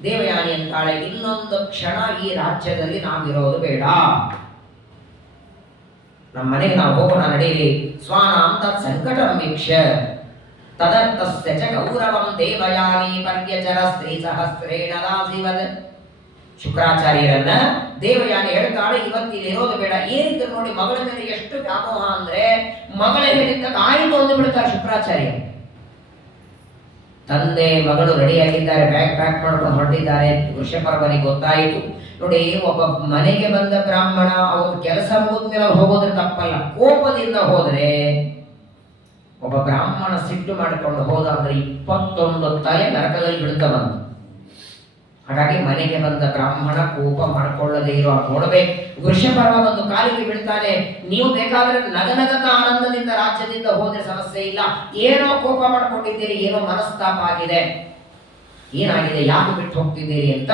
ದೇವಯಾನಿ ಅಂತಾಳೆ, ಇನ್ನೊಂದು ಕ್ಷಣ ಈ ರಾಜ್ಯದಲ್ಲಿ ನಾವಿರೋದು ಬೇಡ, ನಮ್ಮ ಮನೆಗೆ ನಾವು ಹೋಗೋಣ, ನಡೀರಿ. ಸ್ವಾನಾಂ ತತ್ ಸಂಕಟಂ ವೀಕ್ಷ್ಯ ತದರ್ಥಸ್ಯ ಚ ಗೌರವಂ ದೇವಯಾನಿ ಪರ್ಯಚರ ಸ್ತ್ರೀ ಸಹಸ್ರೇಣ ದಾಸಿವದ್. ಶುಕ್ರಾಚಾರ್ಯರನ್ನ ದೇವಯಾನಿ ಹೇಳ್ತಾಳೆ, ಇವತ್ತಿಲ್ಲಿ ಇರೋದು ಬೇಡ. ಏನಿದ್ರು ನೋಡಿ, ಮಗಳ ಮೇಲೆ ಎಷ್ಟು ವ್ಯಾಮೋಹ ಅಂದ್ರೆ ಮಗಳ ಹೇಳಿದ್ದ ಆಯಿತು ಅಂದು ಬಿಡ್ತಾರೆ ಶುಕ್ರಾಚಾರ್ಯ. ತಂದೆ ಮಗಳು ರೆಡಿಯಾಗಿದ್ದಾರೆ, ಬ್ಯಾಗ್ ಪ್ಯಾಕ್ ಮಾಡ್ಕೊಂಡು ಹೊರಟಿದ್ದಾರೆ. ವೃಷಪರ್ವನಿಗೆ ಗೊತ್ತಾಯಿತು. ನೋಡಿ, ಒಬ್ಬ ಮನೆಗೆ ಬಂದ ಬ್ರಾಹ್ಮಣ ಅವ್ರ ಕೆಲಸ ಮುಗಿದ್ಮೇಲೆ ಹೋಗೋದ್ರೆ ತಪ್ಪಲ್ಲ. ಕೋಪದಿಂದ ಹೋದ್ರೆ, ಒಬ್ಬ ಬ್ರಾಹ್ಮಣ ಸಿಟ್ಟು ಮಾಡಿಕೊಂಡು ಹೋದ ಅಂದ್ರೆ 21 ತಲೆ ನರಕದಲ್ಲಿ ಬೀಳ್ತವಂತ. ಹಾಗಾಗಿ ಮನೆಗೆ ಬಂದ ಬ್ರಾಹ್ಮಣ ಕೋಪ ಮಾಡಿಕೊಳ್ಳದೆ ಇರೋ ನೋಡಬೇಕು. ವೃಷಪರ್ವ ಒಂದು ಕಾಲಿಗೆ ಬೀಳ್ತಾನೆ. ನೀವು ಬೇಕಾದ್ರೆ ನಗನಗತ ಆನಂದದಿಂದ ರಾಜ್ಯದಿಂದ ಹೋದ್ರೆ ಸಮಸ್ಯೆ ಇಲ್ಲ. ಏನೋ ಕೋಪ ಮಾಡ್ಕೊಂಡಿದ್ದೀರಿ, ಏನೋ ಮನಸ್ತಾಪ ಆಗಿದೆ, ಏನಾಗಿದೆ, ಯಾಕೆ ಬಿಟ್ಟು ಹೋಗ್ತಿದ್ದೀರಿ ಅಂತ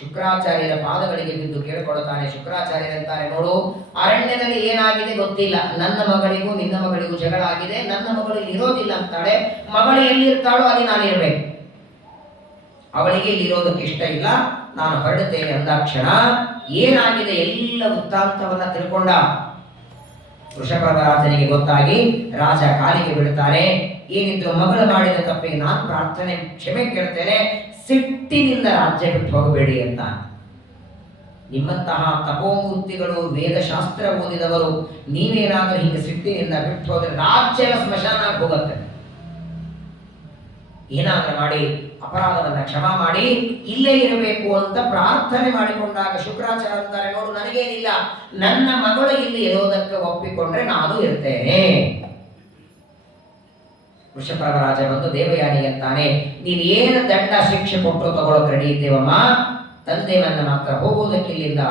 ಶುಕ್ರಾಚಾರ್ಯರ ಪಾದಗಳಿಗೆ ಬಿದ್ದು ಕೇಳಿಕೊಳ್ತಾನೆ. ಶುಕ್ರಾಚಾರ್ಯರಂತಾರೆ, ನೋಡು, ಅರಣ್ಯದಲ್ಲಿ ಏನಾಗಿದೆ ಗೊತ್ತಿಲ್ಲ, ನನ್ನ ಮಗಳಿಗೂ ನಿನ್ನ ಮಗಳಿಗೂ ಜಗಳ ಆಗಿದೆ, ನನ್ನ ಮಗಳು ಇರೋದಿಲ್ಲ ಅಂತಾಳೆ, ಮಗಳು ಎಲ್ಲಿರ್ತಾಳೋ ಅಲ್ಲಿ ನಾನಿರ್ಬೇಕು, ಅವಳಿಗೆ ಇಲ್ಲಿರೋದಕ್ಕೆ ಇಷ್ಟ ಇಲ್ಲ, ನಾನು ಹೊರಡುತ್ತೇನೆ ಅಂದಾಕ್ಷಣ ಏನಾಗಿದೆ ಎಲ್ಲ ವೃತ್ತಾಂತವನ್ನ ತಿಳ್ಕೊಂಡ ವೃಷಪರ್ವರಾಜನಿಗೆ ಗೊತ್ತಾಗಿ ರಾಜ ಕಾಲಿಗೆ ಬೀಳ್ತಾನೆ. ಏನಿದ್ರು ಮಗಳು ಮಾಡಿದ ತಪ್ಪಿಗೆ ನಾನು ಪ್ರಾರ್ಥನೆ ಕ್ಷಮೆ ಕೇಳ್ತೇನೆ, ಸಿಟ್ಟಿನಿಂದ ರಾಜ್ಯ ಬಿಟ್ಟು ಹೋಗಬೇಡಿ ಅಂತ. ನಿಮ್ಮಂತಹ ತಪೋಮೂರ್ತಿಗಳು, ವೇದಶಾಸ್ತ್ರ ಓದಿದವರು ನೀವೇನಾದರೂ ಹಿಂಗೆ ಸಿಟ್ಟಿನಿಂದ ಬಿಟ್ಟು ಹೋದ್ರೆ ರಾಜ್ಯದ ಸ್ಮಶಾನ ಹೋಗುತ್ತೆ. ಏನಾದರೂ ಮಾಡಿ ಅಪರಾಧವನ್ನ ಕ್ಷಮಾ ಮಾಡಿ ಇಲ್ಲೇ ಇರಬೇಕು ಅಂತ ಪ್ರಾರ್ಥನೆ ಮಾಡಿಕೊಂಡಾಗ ಶುಕ್ರಾಚಾರ್ಯ ಅಂತಾರೆ, ನೋಡು, ನನಗೇನಿಲ್ಲ, ನನ್ನ ಮಗಳು ಇಲ್ಲಿ ಇರೋದಕ್ಕೆ ಒಪ್ಪಿಕೊಂಡ್ರೆ ನಾನು ಇರ್ತೇನೆ. ವೃಷಪರ್ವರಾಜ ಬಂದು ದೇವಯಾನಿ ಅಂತಾನೆ, ನೀನು ಏನು ದಂಡ ಶಿಕ್ಷೆ ಕೊಟ್ಟು ತಗೊಳ್ಳೋಕೆ ರೆಡಿ ಇದ್ದೇವಮ್ಮ, ತಂದೆ ನನ್ನ ಮಾತ್ರ ಹೋಗುವುದಕ್ಕೆ ಇಲ್ಲಿಂದ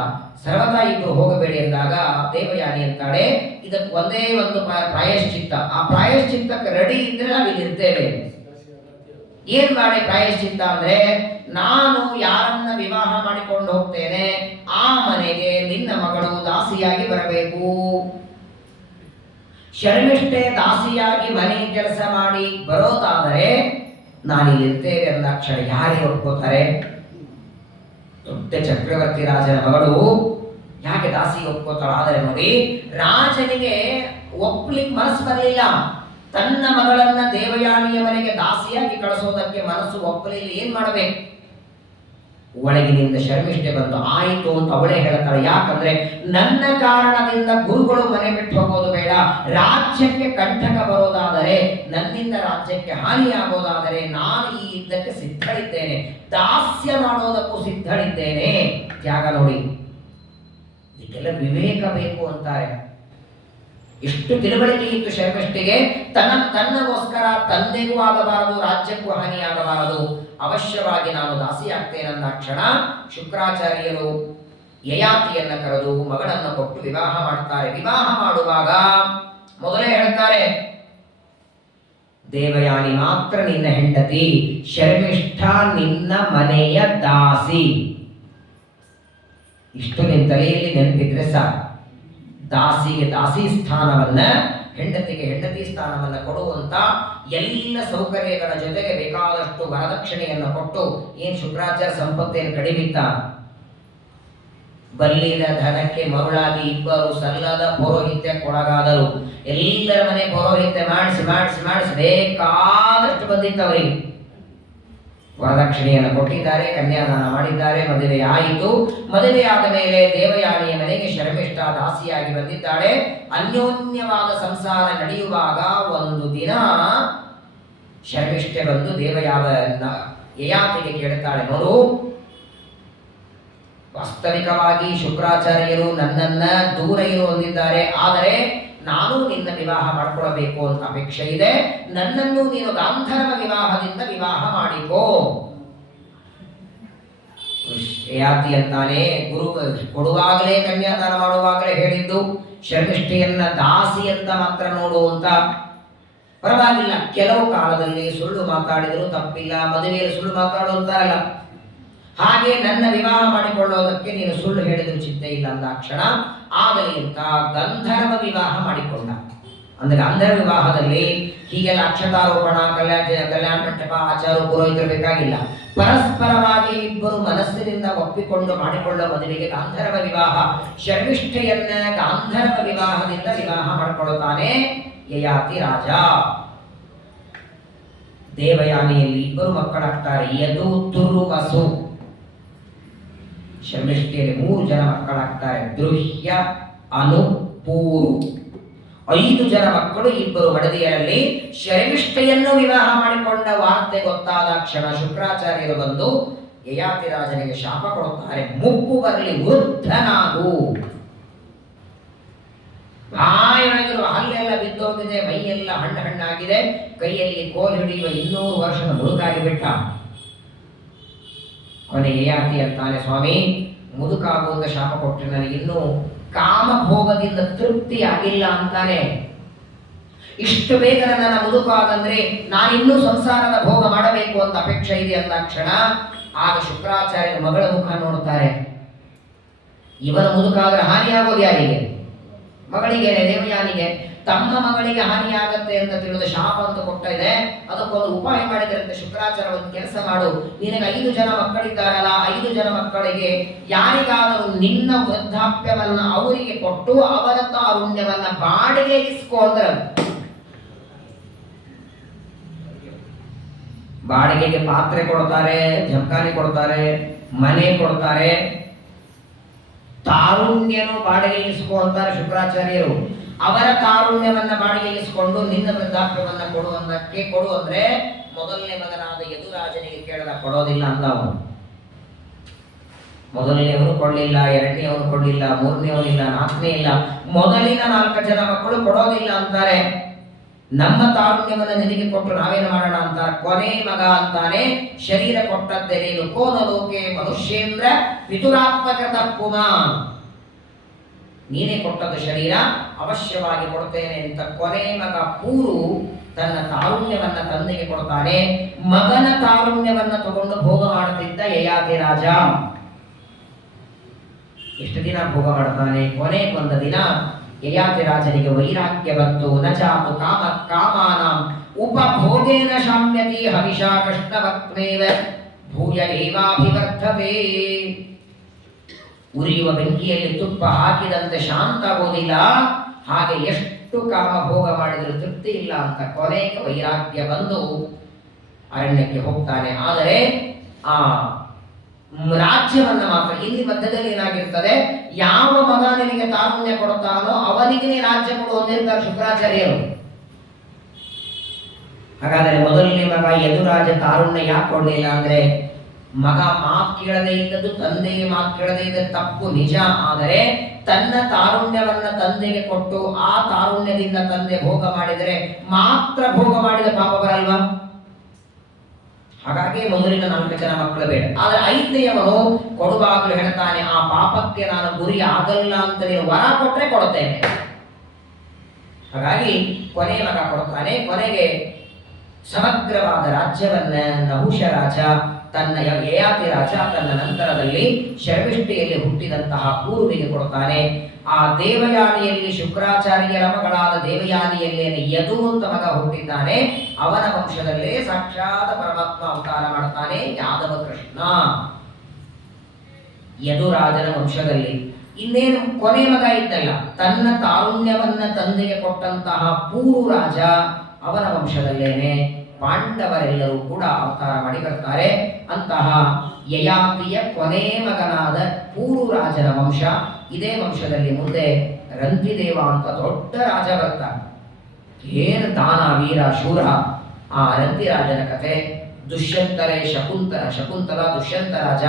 ಸರ್ವತಾ ಇಬ್ಬರು ಹೋಗಬೇಡಿ ಎಂದಾಗ ದೇವಯಾನಿ ಅಂತಾಳೆ, ಇದಕ್ಕೆ ಒಂದೇ ಒಂದು ಪ್ರಾಯಶ್ಚಿತ್ತ, ಆ ಪ್ರಾಯಶ್ಚಿತ್ತಕ್ಕೆ ರೆಡಿ ಇದ್ರೆ ನಾವು ಇಲ್ಲಿ ಇರ್ತೇವೆ. ಏನ್ ಮಾಡಿ ಪ್ರಾಯಶ್ಚಿತ್ತ ಅಂದ್ರೆ, ನಾನು ಯಾರನ್ನ ವಿವಾಹ ಮಾಡಿಕೊಂಡು ಹೋಗ್ತೇನೆ ಆ ಮನೆಗೆ ನಿನ್ನ ಮಗಳು ದಾಸಿಯಾಗಿ ಬರಬೇಕು. ಶರ್ಮಿಷ್ಠೆ ದಾಸಿಯಾಗಿ ಮನೆ ಕೆಲಸ ಮಾಡಿ ಬರೋದಾದರೆ ನಾನಿಲ್ಲಿ ಇರ್ತೇವೆ ಅಂದಾಕ್ಷಣ ಯಾರಿಗೆ ಒಪ್ಕೋತಾರೆ? ದೊಡ್ಡ ಚಕ್ರವರ್ತಿ ರಾಜನ ಮಗಳು ಯಾಕೆ ದಾಸಿಗೆ ಒಪ್ಕೋತಾಳ? ಆದರೆ ನೋಡಿ, ರಾಜನಿಗೆ ಒಪ್ಲಿಕ್ಕೆ ಮನಸ್ಸು ಬರಲಿಲ್ಲ. ತನ್ನ ಮಗಳನ್ನ ದೇವಯಾನಿಯ ಮನೆಗೆ ದಾಸಿಯಾಗಿ ಕಳಿಸೋದಕ್ಕೆ ಮನಸ್ಸು ಒಪ್ಪಲಿಲ್ಲ. ಏನ್ ಮಾಡಬೇಕು? ಒಳಗಿನಿಂದ ಶರ್ಮಿಷ್ಠೆ ಬಂದು ಆಯಿತು ಅಂತ ಅವಳೇ ಹೇಳ್ತಾಳೆ. ಯಾಕಂದ್ರೆ ನನ್ನ ಕಾರಣದಿಂದ ಗುರುಗಳು ಮನೆ ಬಿಟ್ಟು ಹೋಗೋದು ಬೇಡ, ರಾಜ್ಯಕ್ಕೆ ಕಂಟಕ ಬರೋದಾದರೆ, ನನ್ನಿಂದ ರಾಜ್ಯಕ್ಕೆ ಹಾನಿಯಾಗೋದಾದರೆ ನಾನು ಈ ಯುದ್ಧಕ್ಕೆ ಸಿದ್ಧಳಿದ್ದೇನೆ, ದಾಸ್ಯ ಮಾಡೋದಕ್ಕೂ ಸಿದ್ಧಳಿದ್ದೇನೆ. ತ್ಯಾಗ ನೋಡಿ, ಇದಕ್ಕೆಲ್ಲ ವಿವೇಕ ಬೇಕು ಅಂತಾರೆ. ಎಷ್ಟು ತಿಳುವಳಿಕೆ ಇತ್ತು ಶರ್ಮಿಷ್ಠೆಗೆ. ತನ್ನಗೋಸ್ಕರ ತಂದೆಗೂ ಆಗಬಾರದು, ರಾಜ್ಯಕ್ಕೂ ಹಾನಿಯಾಗಬಾರದು, ಅವಶ್ಯವಾಗಿ ನಾನು ದಾಸಿಯಾಗ್ತೇನಂದ ಕ್ಷಣ ಶುಕ್ರಾಚಾರ್ಯರು ಯಯಾತಿಯನ್ನ ಕರೆದು ಮಗಳನ್ನು ಕೊಟ್ಟು ವಿವಾಹ ಮಾಡ್ತಾರೆ. ವಿವಾಹ ಮಾಡುವಾಗ ಮೊದಲೇ ಹೇಳ್ತಾರೆ, ದೇವಯಾನಿ ಮಾತ್ರ ನಿನ್ನ ಹೆಂಡತಿ, ಶರ್ಮಿಷ್ಠ ನಿನ್ನ ಮನೆಯ ದಾಸಿ. ಇಷ್ಟು ನಿನ್ನ ತಲೆಯಲ್ಲಿ ನೆನಪಿದ್ರೆ ಸಾಕು. ದಾಸಿಗೆ ದಾಸಿ ಸ್ಥಾನವನ್ನ, ಹೆಂಡತಿಗೆ ಹೆಂಡತಿ ಸ್ಥಾನವನ್ನ ಕೊಡುವಂತ ಎಲ್ಲ ಸೌಕರ್ಯಗಳ ಜೊತೆಗೆ ಬೇಕಾದಷ್ಟು ವರದಕ್ಷಿಣೆಯನ್ನು ಕೊಟ್ಟು, ಏನ್ ಶುಕ್ರಾಚಾರ್ಯ ಸಂಪತ್ತೇನು ಕಡಿಮಿತ್ತ? ಬಲ್ಲಿದ ಧನಕ್ಕೆ ಮರುಳಾಗಿ ಇಬ್ಬರು ಸಲ್ಲದ ಪೌರೋಹಿತ್ಯಕ್ಕೊಳಗಾದರು. ಎಲ್ಲರ ಮನೆ ಪೌರೋಹಿತ್ಯ ಮಾಡಿಸಿ ಮಾಡಿಸಿ ಮಾಡಿಸಿ ಬೇಕಾದಷ್ಟು ಬಂದಿತ್ತವರಿಗೆ. ವರದಕ್ಷಿಣೆಯನ್ನು ಕೊಟ್ಟಿದ್ದಾರೆ, ಕನ್ಯಾದಾನ ಮಾಡಿದ್ದಾರೆ, ಮದುವೆ ಆಯಿತು. ಮದುವೆಯಾದ ಮೇಲೆ ದೇವಯಾನಿಯ ಮನೆಗೆ ಶರ್ಮಿಷ್ಠ ದಾಸಿಯಾಗಿ ಬಂದಿದ್ದಾಳೆ. ಅನ್ಯೋನ್ಯವಾದ ಸಂಸಾರ ನಡೆಯುವಾಗ ಒಂದು ದಿನ ಶರ್ಮಿಷ್ಠೆ ಬಂದು ಯಯಾತಿಗೆ ಕೇಳ್ತಾಳೆ, ನೋಡು, ವಾಸ್ತವಿಕವಾಗಿ ಶುಕ್ರಾಚಾರ್ಯರು ನನ್ನನ್ನ ದೂರ ಇರು ಅಂದಿದ್ದಾರೆ, ಆದರೆ ನಾನು ನಿನ್ನ ವಿವಾಹ ಮಾಡಿಕೊಳ್ಳಬೇಕು ಅಂತ ಅಪೇಕ್ಷೆ ಇದೆ, ನನ್ನನ್ನು ನೀನು ಗಾಂಧರ್ವ ವಿವಾಹದಿಂದ ವಿವಾಹ ಮಾಡಿಕೋ. ಯಯಾತಿ ಅಂತಾನೆ, ಗುರು ಕೊಡುವಾಗಲೇ ಕನ್ಯಾದಾನ ಮಾಡುವಾಗಲೇ ಹೇಳಿದ್ದು, ಶರ್ಮಿಷ್ಠೆಯನ್ನ ದಾಸಿ ಅಂತ ಮಾತ್ರ ನೋಡುವಂತ. ಪರವಾಗಿಲ್ಲ, ಕೆಲವು ಕಾಲದಲ್ಲಿ ಸುಳ್ಳು ಮಾತಾಡಿದ್ರು ತಪ್ಪಿಲ್ಲ, ಮದುವೆಯಲ್ಲಿ ಸುಳ್ಳು ಮಾತಾಡುವಂತಾರಲ್ಲ ಹಾಗೆ ನನ್ನ ವಿವಾಹ ಮಾಡಿಕೊಳ್ಳೋದಕ್ಕೆ ನೀನು ಸುಳ್ಳು ಹೇಳಿದ್ರು ಚಿಂತೆ ಇಲ್ಲ ಅಂದಾಕ್ಷಣ ಆಗಲಿ ಅಂತ ಗಂಧರ್ವ ವಿವಾಹ ಮಾಡಿಕೊಂಡ. ಅಂದ್ರೆ ಗಂಧರ್ವ ವಿವಾಹದಲ್ಲಿ ಹೀಗೆಲ್ಲ ಅಕ್ಷತಾರೋಪಣ, ಕಲ್ಯಾಣ ಮಂಟಪ, ಆಚಾರ, ಪುರೋಹಿತರು ಬೇಕಾಗಿಲ್ಲ. ಪರಸ್ಪರವಾಗಿ ಇಬ್ಬರು ಮನಸ್ಸಿನಿಂದ ಒಪ್ಪಿಕೊಂಡು ಮಾಡಿಕೊಳ್ಳುವ ಮದುವೆಗೆ ಗಾಂಧರ್ವ ವಿವಾಹ. ಶರ್ಮಿಷ್ಠೆಯನ್ನ ಗಾಂಧರ್ವ ವಿವಾಹದಿಂದ ವಿವಾಹ ಮಾಡಿಕೊಳ್ಳುತ್ತಾನೆ ಯಯಾತಿ ರಾಜ. ದೇವಯಾನಿಯಲ್ಲಿ ಇಬ್ಬರು ಮಕ್ಕಳಾಗ್ತಾರೆ, ಯದು, ತುರು, ವಸು. ಶರ್ಮಿಷ್ಠೆಯಲ್ಲಿ 3 ಜನ ಮಕ್ಕಳಾಗ್ತಾರೆ, ದೃಹ್ಯ, ಅನು, ಪೂರು. 5 ಜನ ಮಕ್ಕಳು, 2 ಮಡದಿಯರಲ್ಲಿ. ಶರ್ಮಿಷ್ಠೆಯನ್ನು ವಿವಾಹ ಮಾಡಿಕೊಂಡ ವಾರ್ತೆ ಗೊತ್ತಾದ ಕ್ಷಣ ಶುಕ್ರಾಚಾರ್ಯರು ಬಂದು ಯಯಾತಿ ರಾಜನಿಗೆ ಶಾಪ ಕೊಡುತ್ತಾರೆ, ಮುಪ್ಪು ಬರಲಿ, ವೃದ್ಧನಾಗು. ಬಾಯೊಳಗಿರುವ ಹಲ್ಲೆಲ್ಲ ಬಿದ್ದೋಗಿದೆ, ಮೈಯೆಲ್ಲ ಹಣ್ಣಾಗಿದೆ, ಕೈಯಲ್ಲಿ ಕೋಲ್ ಹಿಡಿಯುವ 200 ವರ್ಷದ ಮುದುಕಾಗಿ ಬಿಟ್ಟ. ಕೊನೆ ಯಯಾತಿ ಅಂತಾನೆ, ಸ್ವಾಮಿ ಮುದುಕಾಗುವಂತ ಶಾಪ ಕೊಟ್ಟರೆ ನನಗಿನ್ನೂ ಕಾಮಭೋಗದಿಂದ ತೃಪ್ತಿ ಆಗಿಲ್ಲ ಅಂತಾನೆ. ಇಷ್ಟು ಬೇಗ ನನ್ನ ಮುದುಕಾದಂದ್ರೆ ನಾನಿನ್ನೂ ಸಂಸಾರದ ಭೋಗ ಮಾಡಬೇಕು ಅಂತ ಅಪೇಕ್ಷೆ ಇದೆ ಅಂದಾಕ್ಷಣ ಆಗ ಶುಕ್ರಾಚಾರ್ಯರ ಮಗಳ ಮುಖ ನೋಡುತ್ತಾರೆ. ಇವನ ಮುದುಕಾದ್ರೆ ಹಾನಿಯಾಗೋದು ಯಾರಿಗೆ? ಮಗಳಿಗೆ, ದೇವಯಾನಿಗೆ. ತಮ್ಮ ಮಗಳಿಗೆ ಹಾನಿಯಾಗತ್ತೆ ಅಂತ ತಿಳಿದ ಶಾಪ ಅಂತ ಕೊಟ್ಟ ಇದೆ. ಅದಕ್ಕೊಂದು ಉಪಾಯ ಮಾಡಿದ್ರಂತೆ ಶುಕ್ರಾಚಾರ್ಯ, ಒಂದು ಕೆಲಸ ಮಾಡು, ನಿನಗೆ 5 ಜನ ಮಕ್ಕಳಿದ್ದಾರಲ್ಲ, 5 ಜನ ಮಕ್ಕಳಿಗೆ ಯಾರಿಗಾದರೂ ನಿನ್ನ ವೃದ್ಧಾಪ್ಯವನ್ನ ಅವರಿಗೆ ಕೊಟ್ಟು ಅವರ ತಾರುಣ್ಯವನ್ನ ಬಾಡಿಗೆ ಇಸ್ಕೊಂಡ್ರ. ಬಾಡಿಗೆಗೆ ಪಾತ್ರೆ ಕೊಡ್ತಾರೆ, ಜಂಕಾರಿ ಕೊಡ್ತಾರೆ, ಮನೆ ಕೊಡ್ತಾರೆ, ತಾರುಣ್ಯನು ಬಾಡಿಗೆ ಇಸ್ಕೊ ಅಂತಾರೆ ಶುಕ್ರಾಚಾರ್ಯರು. ಅವರ ತಾರುಣ್ಯವನ್ನ ಬಾಡಿಗೆಯಿಸಿಕೊಂಡು ನಿನ್ನ ವೃದ್ಧಾಪ್ಯವನ್ನ ಕೊಡುವಂದಕ್ಕೆ ಕೊಡು ಅಂದ್ರೆ ಮೊದಲನೇ ಮಗನಾದ ಯದುರಾಜನಿಗೆ ಕೇಳದ, ಕೊಡೋದಿಲ್ಲ ಅಂದ ಅವನು. ಮೊದಲನೇವನು ಕೊಡ್ಲಿಲ್ಲ, ಎರಡನೇವನು ಕೊಡ್ಲಿಲ್ಲ, ಮೂರನೇವನಿಲ್ಲ, ನಾಲ್ಕನೇ ಇಲ್ಲ, ಮೊದಲಿನ 4 ಜನ ಮಕ್ಕಳು ಕೊಡೋದಿಲ್ಲ ಅಂತಾರೆ. ನಮ್ಮ ತಾರುಣ್ಯವನ್ನ ನಿನಗೆ ಕೊಟ್ಟು ನಾವೇನು ಮಾಡೋಣ ಅಂತಾರೆ. ಕೊನೆ ಮಗ ಅಂತಾನೆ, ಶರೀರ ಕೊಟ್ಟದ್ದೇ ನೀನು, ಕೋನ ಲೋಕೆ ಮನುಷ್ಯೇಂದ್ರ ಪಿತುರಾತ್ಮಕೃತ ಪುಮಾನ್, ನೀನೇ ಕೊಟ್ಟದ್ದು ಶರೀರ, ಅವಶ್ಯವಾಗಿ ಕೊಡ್ತೇನೆ ಅಂತ ಕೊನೆ ಮಗ ಪೂರು ತನ್ನ ತಾರುಣ್ಯವನ್ನ ತಂದೆಗೆ ಕೊಡ್ತಾನೆ. ಮಗನ ತಾರುಣ್ಯವನ್ನ ತಗೊಂಡು ಭೋಗ ಮಾಡುತ್ತಿದ್ದ ಯಯಾತಿ ರಾಜ ಎಷ್ಟು ದಿನ ಭೋಗ ಮಾಡ್ತಾನೆ? ಕೊನೆಗೊಂದು ದಿನ ಯಯಾತಿ ರಾಜನಿಗೆ ವೈರಾಗ್ಯ ಬಂತು. ನಚಾತು ಕಾಮ ಕಾಮಾನಾಂ ಉಪಭೋಗೇನ ಶಾಮ್ಯತಿ ಹವಿಷಾ ಕೃಷ್ಣವತ್ಮೇವ ಭೂಯ ಏವಾಭಿವರ್ಧತೆ. ಉರಿಯುವ ಬೆಂಕಿಯಲ್ಲಿ ತುಪ್ಪ ಹಾಕಿದಂತೆ ಶಾಂತ ಆಗೋದಿಲ್ಲ, ಹಾಗೆ ಎಷ್ಟು ಕಾಮ ಭೋಗ ಮಾಡಿದರೂ ತೃಪ್ತಿ ಇಲ್ಲ ಅಂತ ಕೊನೆಗೆ ವೈರಾಗ್ಯ ಬಂದು ಅರಣ್ಯಕ್ಕೆ ಹೋಗ್ತಾನೆ. ಆದರೆ ಆ ರಾಜ್ಯವನ್ನ ಮಾತ್ರ ಇಲ್ಲಿ ಮಧ್ಯದಲ್ಲಿ ಏನಾಗಿರ್ತದೆ, ಯಾವ ಮಗ ನಿನಗೆ ತಾರುಣ್ಯ ಕೊಡುತ್ತಾನೋ ಅವನಿಗೆ ರಾಜ್ಯ ಕೊಡು ಹೊಂದಿರ್ತಾರೆ ಶುಕ್ರಾಚಾರ್ಯರು. ಹಾಗಾದರೆ ಮೊದಲನೇ ಮಗ ಯದುರಾಜ ತಾರುಣ್ಯ ಯಾಕೆ ಕೊಡಲಿಲ್ಲ ಅಂದ್ರೆ, ಮಗ ಮಾತು ಕೇಳದೇ ಇದ್ದದ್ದು, ತಂದೆಗೆ ಮಾತು ಕೇಳದೇ ಇದ್ದ ತಪ್ಪು ನಿಜ. ಆದರೆ ತನ್ನ ತಾರುಣ್ಯವನ್ನ ತಂದೆಗೆ ಕೊಟ್ಟು ಆ ತಾರುಣ್ಯದಿಂದ ತಂದೆ ಭೋಗ ಮಾಡಿದರೆ ಮಾತ್ರ ಭೋಗ ಮಾಡಿದ ಪಾಪ ಬರಲ್ವಾ? ಹಾಗಾಗಿ ಮೊದಲಿನ 4 ಜನ ಮಕ್ಕಳು ಬೇಡ. ಆದ್ರೆ 5ನೇಯವನು ಕೊಡುವಾಗಲೂ ಹೇಳ್ತಾನೆ, ಆ ಪಾಪಕ್ಕೆ ನಾನು ಗುರಿ ಆಗಲ್ಲ ಅಂತ ನೀನು ವರ ಕೊಟ್ರೆ ಕೊಡುತ್ತೇನೆ. ಹಾಗಾಗಿ ಕೊನೆ ಮಗ ಕೊಡುತ್ತಾನೆ. ಕೊನೆಗೆ ಸಮಗ್ರವಾದ ರಾಜ್ಯವನ್ನ ನಹುಷ ರಾಜ ತನ್ನ ಯಯಾತಿ ರಾಜ ತನ್ನ ನಂತರದಲ್ಲಿ ಶರ್ಮಿಷ್ಠೆಯಲ್ಲಿ ಹುಟ್ಟಿದಂತಹ ಪೂರ್ವಿಗೆ ಕೊಡುತ್ತಾನೆ. ಆ ದೇವಯಾನಿಯಲ್ಲಿ ಶುಕ್ರಾಚಾರ್ಯರ ಮಗಳಾದ ದೇವಯಾನಿಯಲ್ಲಿ ಯದು ಅಂತ ಮಗ ಹುಟ್ಟಿದ್ದಾನೆ. ಅವನ ವಂಶದಲ್ಲೇ ಸಾಕ್ಷಾತ್ ಪರಮಾತ್ಮ ಅವತಾರ ಮಾಡ್ತಾನೆ ಯಾದವ ಕೃಷ್ಣ. ಯದುರಾಜನ ವಂಶದಲ್ಲಿ ಇನ್ನೇನು ಕೊನೆ ಮಗ ಇದ್ದಲ್ಲ, ತನ್ನ ತಾರುಣ್ಯವನ್ನ ತಂದೆಗೆ ಕೊಟ್ಟಂತಹ ಪೂರು ರಾಜ, ಅವನ ವಂಶದಲ್ಲೇನೆ ಪಾಂಡವರೆಲ್ಲರೂ ಕೂಡ ಅವತಾರ ಮಾಡಿ ಬರ್ತಾರೆ. ಅಂತಹ ಯಯಾತಿಯ ಕೊನೆ ಮಗನಾದ ಪೂರು ರಾಜನ ವಂಶ. ಇದೇ ವಂಶದಲ್ಲಿ ಮುಂದೆ ರಂತಿದೇವ ಅಂತ ದೊಡ್ಡ ರಾಜ ಬರ್ತಾನೆ. ಏನು ದಾನ, ವೀರ, ಶೂರ. ಆ ರಂತಿ ರಾಜನ ಕಥೆ, ದುಷ್ಯಂತರೇ ಶಕುಂತಲ ದುಷ್ಯಂತ ರಾಜ,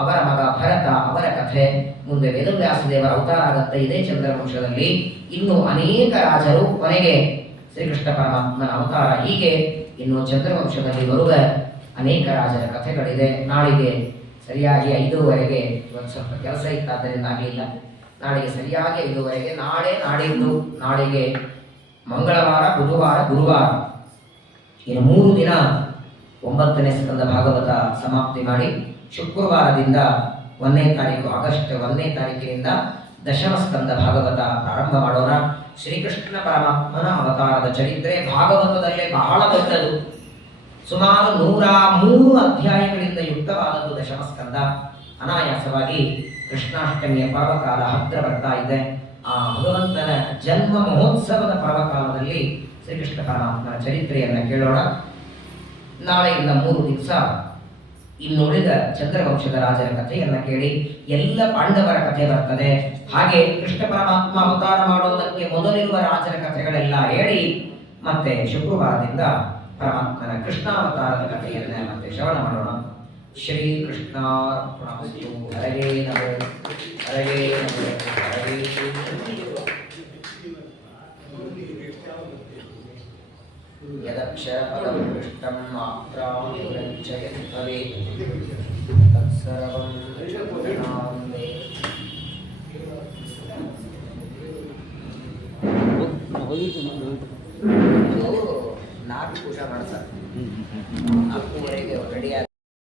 ಅವರ ಮಗ ಭರತ, ಅವರ ಕಥೆ ಮುಂದೆ ವೇದವ್ಯಾಸದೇವರ ಅವತಾರ ಆಗುತ್ತೆ ಇದೇ ಚಂದ್ರವಂಶದಲ್ಲಿ. ಇನ್ನು ಅನೇಕ ರಾಜರು, ಕೊನೆಗೆ ಶ್ರೀಕೃಷ್ಣ ಪರಮಾತ್ಮನ ಅವತಾರ. ಹೀಗೆ ಇನ್ನು ಚಂದ್ರವಂಶದಲ್ಲಿ ಬರುವ ಅನೇಕ ರಾಜರ ಕಥೆಗಳಿದೆ. ನಾಳಿಗೆ ಸರಿಯಾಗಿ 5:15 ಇವತ್ತು ಸ್ವಲ್ಪ ಕೆಲಸ ಇತ್ತಾದ್ದರಿಂದ ಆಗಲಿಲ್ಲ. ನಾಳೆಗೆ ಸರಿಯಾಗಿ 5:30, ನಾಳೆ ನಾಡಿದ್ದು, ನಾಳೆಗೆ ಮಂಗಳವಾರ, ಬುಧವಾರ, ಗುರುವಾರ, ಇನ್ನು 3 ದಿನ 9ನೇ ಸ್ಕಂದ ಭಾಗವತ ಸಮಾಪ್ತಿ ಮಾಡಿ ಶುಕ್ರವಾರದಿಂದ 1ನೇ ತಾರೀಕು, ಆಗಸ್ಟ್ 1ನೇ ತಾರೀಕಿನಿಂದ ದಶಮ ಸ್ಕಂದ ಭಾಗವತ ಪ್ರಾರಂಭ ಮಾಡೋಣ. ಶ್ರೀಕೃಷ್ಣ ಪರಮಾತ್ಮನ ಅವತಾರದ ಚರಿತ್ರೆ ಭಾಗವತದಲ್ಲೇ ಬಹಳ ದೊಡ್ಡದು. ಸುಮಾರು 103 ಅಧ್ಯಾಯಗಳಿಂದ ಯುಕ್ತವಾದದ್ದು ದಶಮ ಸ್ಕಂದ. ಅನಾಯಾಸವಾಗಿ ಕೃಷ್ಣಾಷ್ಟಮಿಯ ಪರ್ವಕಾಲ ಹತ್ತಿರ ಬರ್ತಾ ಇದೆ. ಆ ಭಗವಂತನ ಜನ್ಮ ಮಹೋತ್ಸವದ ಪರ್ವಕಾಲದಲ್ಲಿ ಶ್ರೀಕೃಷ್ಣ ಪರಮಾತ್ಮನ ಚರಿತ್ರೆಯನ್ನು ಕೇಳೋಣ. ನಾಳೆಯಿಂದ 3 ದಿವಸ ಇನ್ನುಳಿದ ಚಂದ್ರವಂಶದ ರಾಜರ ಕಥೆಯನ್ನು ಕೇಳಿ ಎಲ್ಲ ಪಾಂಡವರ ಕಥೆ ಬರ್ತದೆ. ಹಾಗೆ ಕೃಷ್ಣ ಪರಮಾತ್ಮ ಅವತಾರ ಮಾಡೋದಕ್ಕೆ ಮೊದಲಿರುವ ರಾಜರ ಕಥೆಗಳೆಲ್ಲ ಹೇಳಿ ಮತ್ತೆ ಶುಕ್ರವಾರದಿಂದ ಪರಮಾತ್ಮನ ಕೃಷ್ಣಾವತಾರದ ಕಥೆಯನ್ನ ಮತ್ತೆ ಶ್ರವಣ ಮಾಡೋಣ. ಶ್ರೀಕೃಷ್ಣಾರ್ಪಣಮಸ್ತು. ಹರೇ ನಮೋ ಹರೇ ನಮೋ ಹರೇ. ಯದಕ್ಷರಪದಂ ಪೃಷ್ಟಂ ಮಾತ್ರಾಂ ವಿರಚ್ಯಯತ್ ಭವೇತ್ ತತ್ಸರ್ವಂ ಕ್ಷುದ್ರನಾಂದೇ. ಇದು 4 ಪೂಜಾ ಮಾಡ್ತಾರೆ. 4ವರೆಗೆ ರೆಡಿ